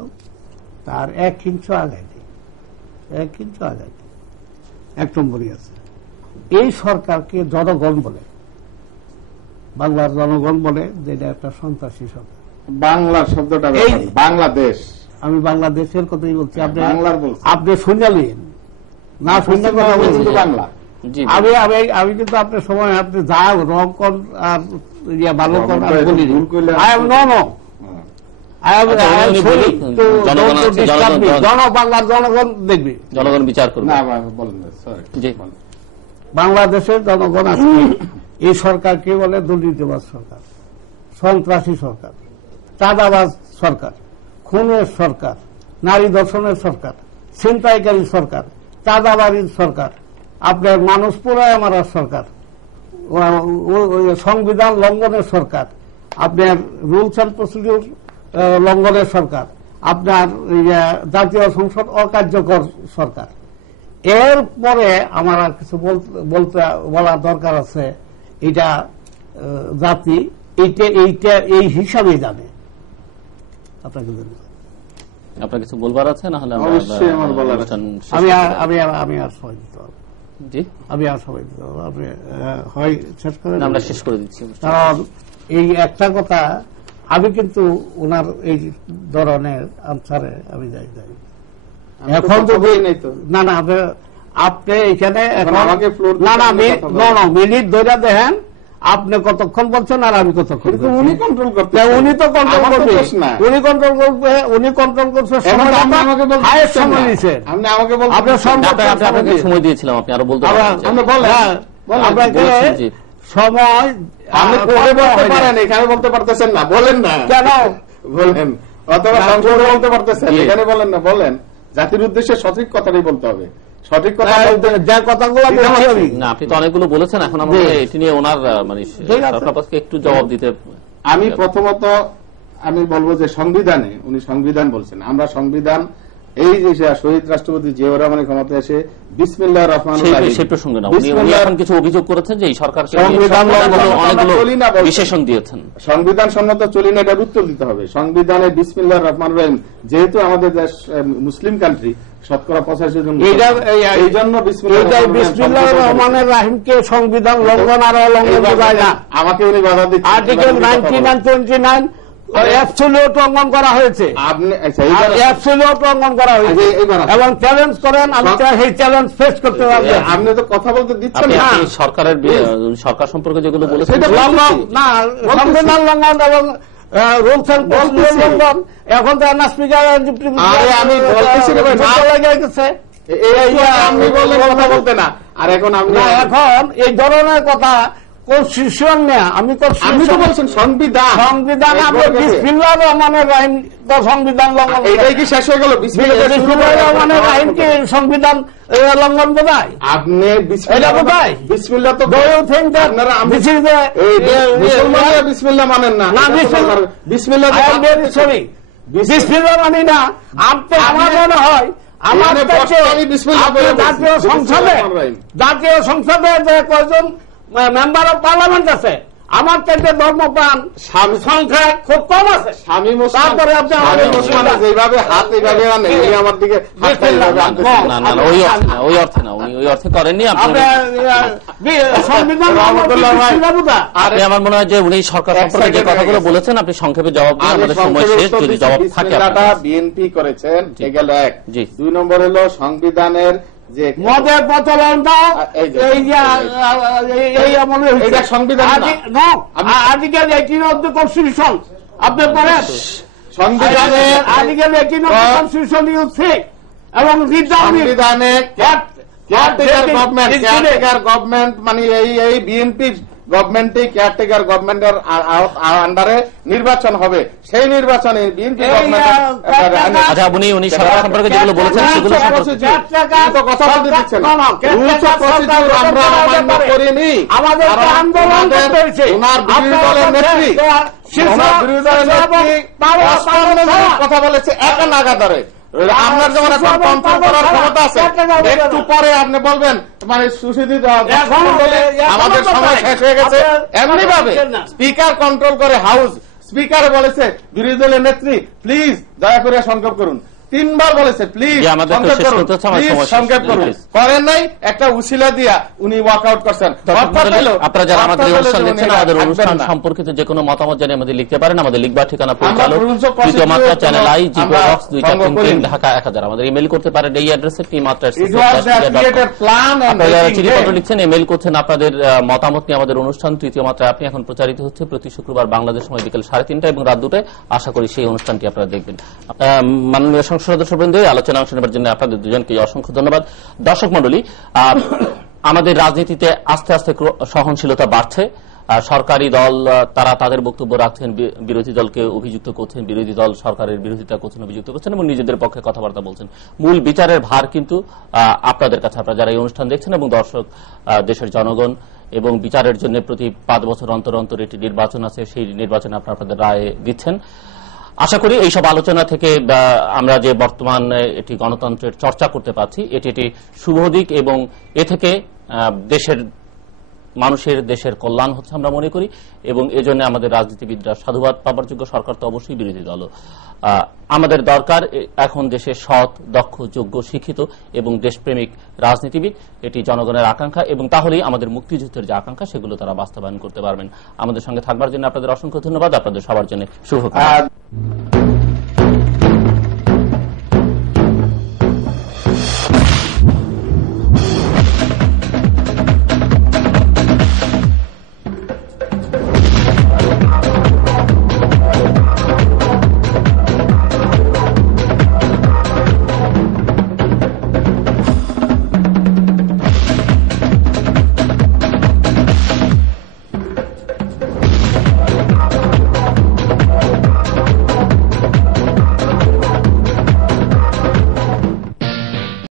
তার 1 ইঞ্চ আগায়নি, 1 ইঞ্চ আগায়নি। 1 নম্বরই আছে। এই সরকারকে জনগণ বলে, বাংলার জনগণ বলে যে এটা একটা সন্ত্রাসী সরকার। বাংলার শব্দটা বাংলাদেশ, আমি বাংলাদেশের কথাই বলছি, আপনি শুনলেন না, শুনলে কথা বলছি বাংলা। আমি কিন্তু আপনার সময় আপনি যা রং কর আর ভালো কর বলি, বাংলার জনগণ দেখবে, জনগণ বিচার করবে। বাংলাদেশের জনগণ আছে এই সরকারকে বলে দুর্নীতিবাজ সরকার, সন্ত্রাসী সরকার, চাঁদাবাজ সরকার, খুনের সরকার, নারী ধর্ষণের সরকার, ছিনতাইকারী সরকার, চাঁদাবাজির সরকার, আপনার মানুষ পোড়ায় মারার সরকার, সংবিধান লঙ্ঘনের সরকার, আপনার রুলস অ্যান্ড প্রসিডিউর লঙ্ঘনের সরকার, আপনার জাতীয় সংসদ অকার্যকর সরকার। এরপরে আমার আর কিছু বলার দরকার আছে, এটা জাতি এইটা এই হিসাবে জানে। আপনাকে আপনার কিছু বলবার আছে? না হলে অবশ্যই আমার বলার আছে। আমি আর সময় দিতে পারবো। আমি আর সময় দিতে পারবো, আপনি হয় শেষ করে, আমরা শেষ করে দিচ্ছি। কারণ এই একটা কথা, আমি কিন্তু ওনার এই ধরনের আনসারে আমি যাই এখন তো না না, আপনি এখানে মিনিট ধরে দেখেন আপনি কতক্ষণ বলছেন আর আমি কতক্ষণ। উনি কন্ট্রোল করতে, উনি তো কন্ট্রোল করবে, উনি কন্ট্রোল করবে, উনি কন্ট্রোল করছে। সময় দিয়েছেন আপনি আমাকে বলছেন, আপনাকে সময় দিয়েছিলাম, আপনি আরো বলতে আপনাকে সময় আপনি বলতে পারেন, এখানে বলতে পারতেছেন না, বলেন না কেন বলেন, অথবা সংসদে বলতে পারতেছেন, এখানে বলেন না। বলেন, জাতির উদ্দেশ্যে সঠিক কথাটাই বলতে হবে, সঠিক কথা যা কথাগুলো না। আপনি তো অনেকগুলো বলেছেন, এখন আমরা এটি নিয়ে ওনার মানে সরকারকে একটু জবাব দিতে। আমি প্রথমত আমি বলবো যে সংবিধানে, উনি সংবিধান বলছেন, আমরা সংবিধান এই যে শহীদ রাষ্ট্রপতি জিয়াউর রহমানের ক্ষমতা এসে বিসমিল্লাহির রহমানির রহিম, সেই প্রসঙ্গে না, উনি এখন কিছু অভিযোগ করেছেন যে এই সরকারকে অনেকগুলো বিশেষণ দিয়েছেন। সংবিধান সম্মত চলি না, এটার উত্তর দিতে হবে। সংবিধানে বিসমিল্লাহির রহমানির রহিম, যেহেতু আমাদের দেশ মুসলিম কান্ট্রি, শতকরা 85%, এই জন্য বিসমিল্লাহির রহমানির রহিমকে সংবিধান লঙ্ঘন আর অলঙ্ঘন যায় না। আমাকে উনি বাধা দিচ্ছেন। আর্টিকেল 99, 29 অ্যাবসলিউট লঙ্ঘন করা হয়েছে, অ্যাবসলিউট লঙ্ঘন করা হয়েছে এবং চ্যালেঞ্জ করেন, আমি সেই চ্যালেঞ্জ ফেস করতে পারবো। আপনি তো কথা বলতে দিচ্ছেন না। সরকার সম্পর্কে যেগুলো বলেছেন না, সংবিধান লঙ্ঘন এবং রুলস এন্ড লঙ্ঘন, এখন তো না স্পিকার আমি বলতেছি রে ভাই, গেছে আপনি বললেন কথা বলতে না, আর এখন আমি এখন এই ধরনের কথা কনস্টিটিউশন নেয়া, আমি তো বলছেন সংবিধান, সংবিধান বিসমিল্লাহির রহমানির রহিম তো সংবিধান লঙ্ঘন, এটাই কি শেষ হয়ে গেল? বিসমিল্লাহির রহমানির রহিম কি সংবিধান লঙ্ঘন বোঝায়? আপনি এটা বোঝায়? বিসমিল্লাহ তো আপনারা মুসলমানরা বিসমিল্লাহ মানেন না, বিসমিল্লাহ সরি বিসমিল্লাহ মানি না। আপনি আমার মনে হয় আমার জাতীয় সংসদে যে কয়জন মেম্বার অফ পার্লামেন্ট আছে, আমার থেকে ধর্মপ্রাণ সংখ্যা খুব কম আছে। তারপরে আপনি যেভাবে হাত এইভাবে আমার দিকে ওই অর্থে না, উনি ওই অর্থে করেননি। সংবিধান আপনি আমার মনে হয় যে উনি সরকার সম্পর্কে যে কথাগুলো বলেছেন আপনি সংক্ষেপে জবাব দিন, আমাদের সময় শেষ। যদি জবাব থাকে বিএনপি করেছেন, এ গেল এক। 2 নম্বর হলো সংবিধানের যে মদের প্রচলনটা সংবিধান আর্টিকেল 18 অফ দ্য কনস্টিটিউশন আপনি পড়েন, সংবিধানের article 18 of the constitution you say এবং সংবিধানে কেয়ারটেকার গভর্নমেন্ট মানে এই বিএনপির গভর্নমেন্টে কেয়ারটেকার গভর্নমেন্টের আন্ডারে নির্বাচন হবে, সেই নির্বাচনে বিএনপি আচ্ছা উনি সরকার সম্পর্কে যেগুলো বলেছেন সেগুলো তো কথা বলতে দিচ্ছেন না, আমরা অমান্য করিনি। আমাদের আন্দোলন ওনার বিরোধী দলের নেত্রী কথা বলেছে একা নাগাদারে, আপনার যেমন এখন কন্ট্রোল করার ক্ষমতা আছে, একটু পরে আপনি বলবেন মানে সুশীল আমাদের সময় শেষ হয়ে গেছে। এমনি ভাবে স্পিকার কন্ট্রোল করে হাউস, স্পিকার বলেছে বিরোধী দলের নেত্রী প্লিজ দয়া করে সংক্ষেপ করুন, 3 বার বলেছে প্লিজ সংক্ষেপ করুন, করেন নাই, একটা উশিলা দিয়া উনি ওয়াক আউট করছেন। আপনারা যারা আমাদের অনুষ্ঠান দেখছেন, আমাদের অনুষ্ঠান সম্পর্কিত যে কোনো মতামত জানিয়ে আমাদের লিখতে পারেন। আমাদের লিখবার ঠিকানা পরিচালক তৃতীয় মাত্রা, চ্যানেল আই, জিপো বক্স 233 ঢাকা 1000। আমাদের ইমেল করতে পারেন এই অ্যাড্রেসে আপনারা চিঠিপত্র লিখছেন, ইমেল করছেন আপনাদের মতামত নিয়ে আমাদের অনুষ্ঠান তৃতীয় মাত্রায় আপনি এখন প্রচারিত হচ্ছে প্রতি শুক্রবার বাংলাদেশ সময় বিকেল 3:30 এবং রাত 2টায়। আশা করি সেই অনুষ্ঠানটি আপনারা দেখবেন। মাননীয় সদস্যবৃন্দ, আলোচনা অংশ নেবার জন্য আপনাদের দুজনকে অসংখ্য ধন্যবাদ। দর্শক মণ্ডলী, আমাদের রাজনীতিতে আস্তে আস্তে সহনশীলতা বাড়ছে। সরকারি দল তারা তাদের বক্তব্য রাখছেন, বিরোধী দলকে অভিযুক্ত করছেন, বিরোধী দল সরকারের বিরোধিতা করছেন, অভিযুক্ত করছেন এবং নিজেদের পক্ষে কথাবার্তা বলছেন। মূল বিচারের ভার কিন্তু আপনাদের কাছে, আপনারা যারা এই অনুষ্ঠান দেখছেন এবং দর্শক, দেশের জনগণ, এবং বিচারের জন্য প্রতি 5 বছর অন্তর অন্তর একটি নির্বাচন আছে, সেই নির্বাচনে আপনারা আপনাদের রায় দিচ্ছেন। আশা করি এইসব আলোচনা থেকে আমরা যে বর্তমান এটি গণতন্ত্রের চর্চা করতে পারছি, এটি একটি শুভ দিক এবং এ থেকে দেশের কল্যাণ হচ্ছে আমরা মনে করি এবং এজন্য আমাদের রাজনীতিবিদরা সাধুবাদ পাবার যোগ্য। সরকার তো অবশ্যই বিরোধী দল। আমাদের দরকার এখন দেশের সৎ, দক্ষ, যোগ্য, শিক্ষিত এবং দেশপ্রেমিক রাজনীতিবিদ। এটি জনগণের আকাঙ্ক্ষা এবং তাহলেই আমাদের মুক্তিযুদ্ধের যে আকাঙ্ক্ষা সেগুলো তারা বাস্তবায়ন করতে পারবেন। আমাদের সঙ্গে থাকবার জন্য আপনাদের অসংখ্য ধন্যবাদ। আপনাদের সবার জন্য শুভকামনা।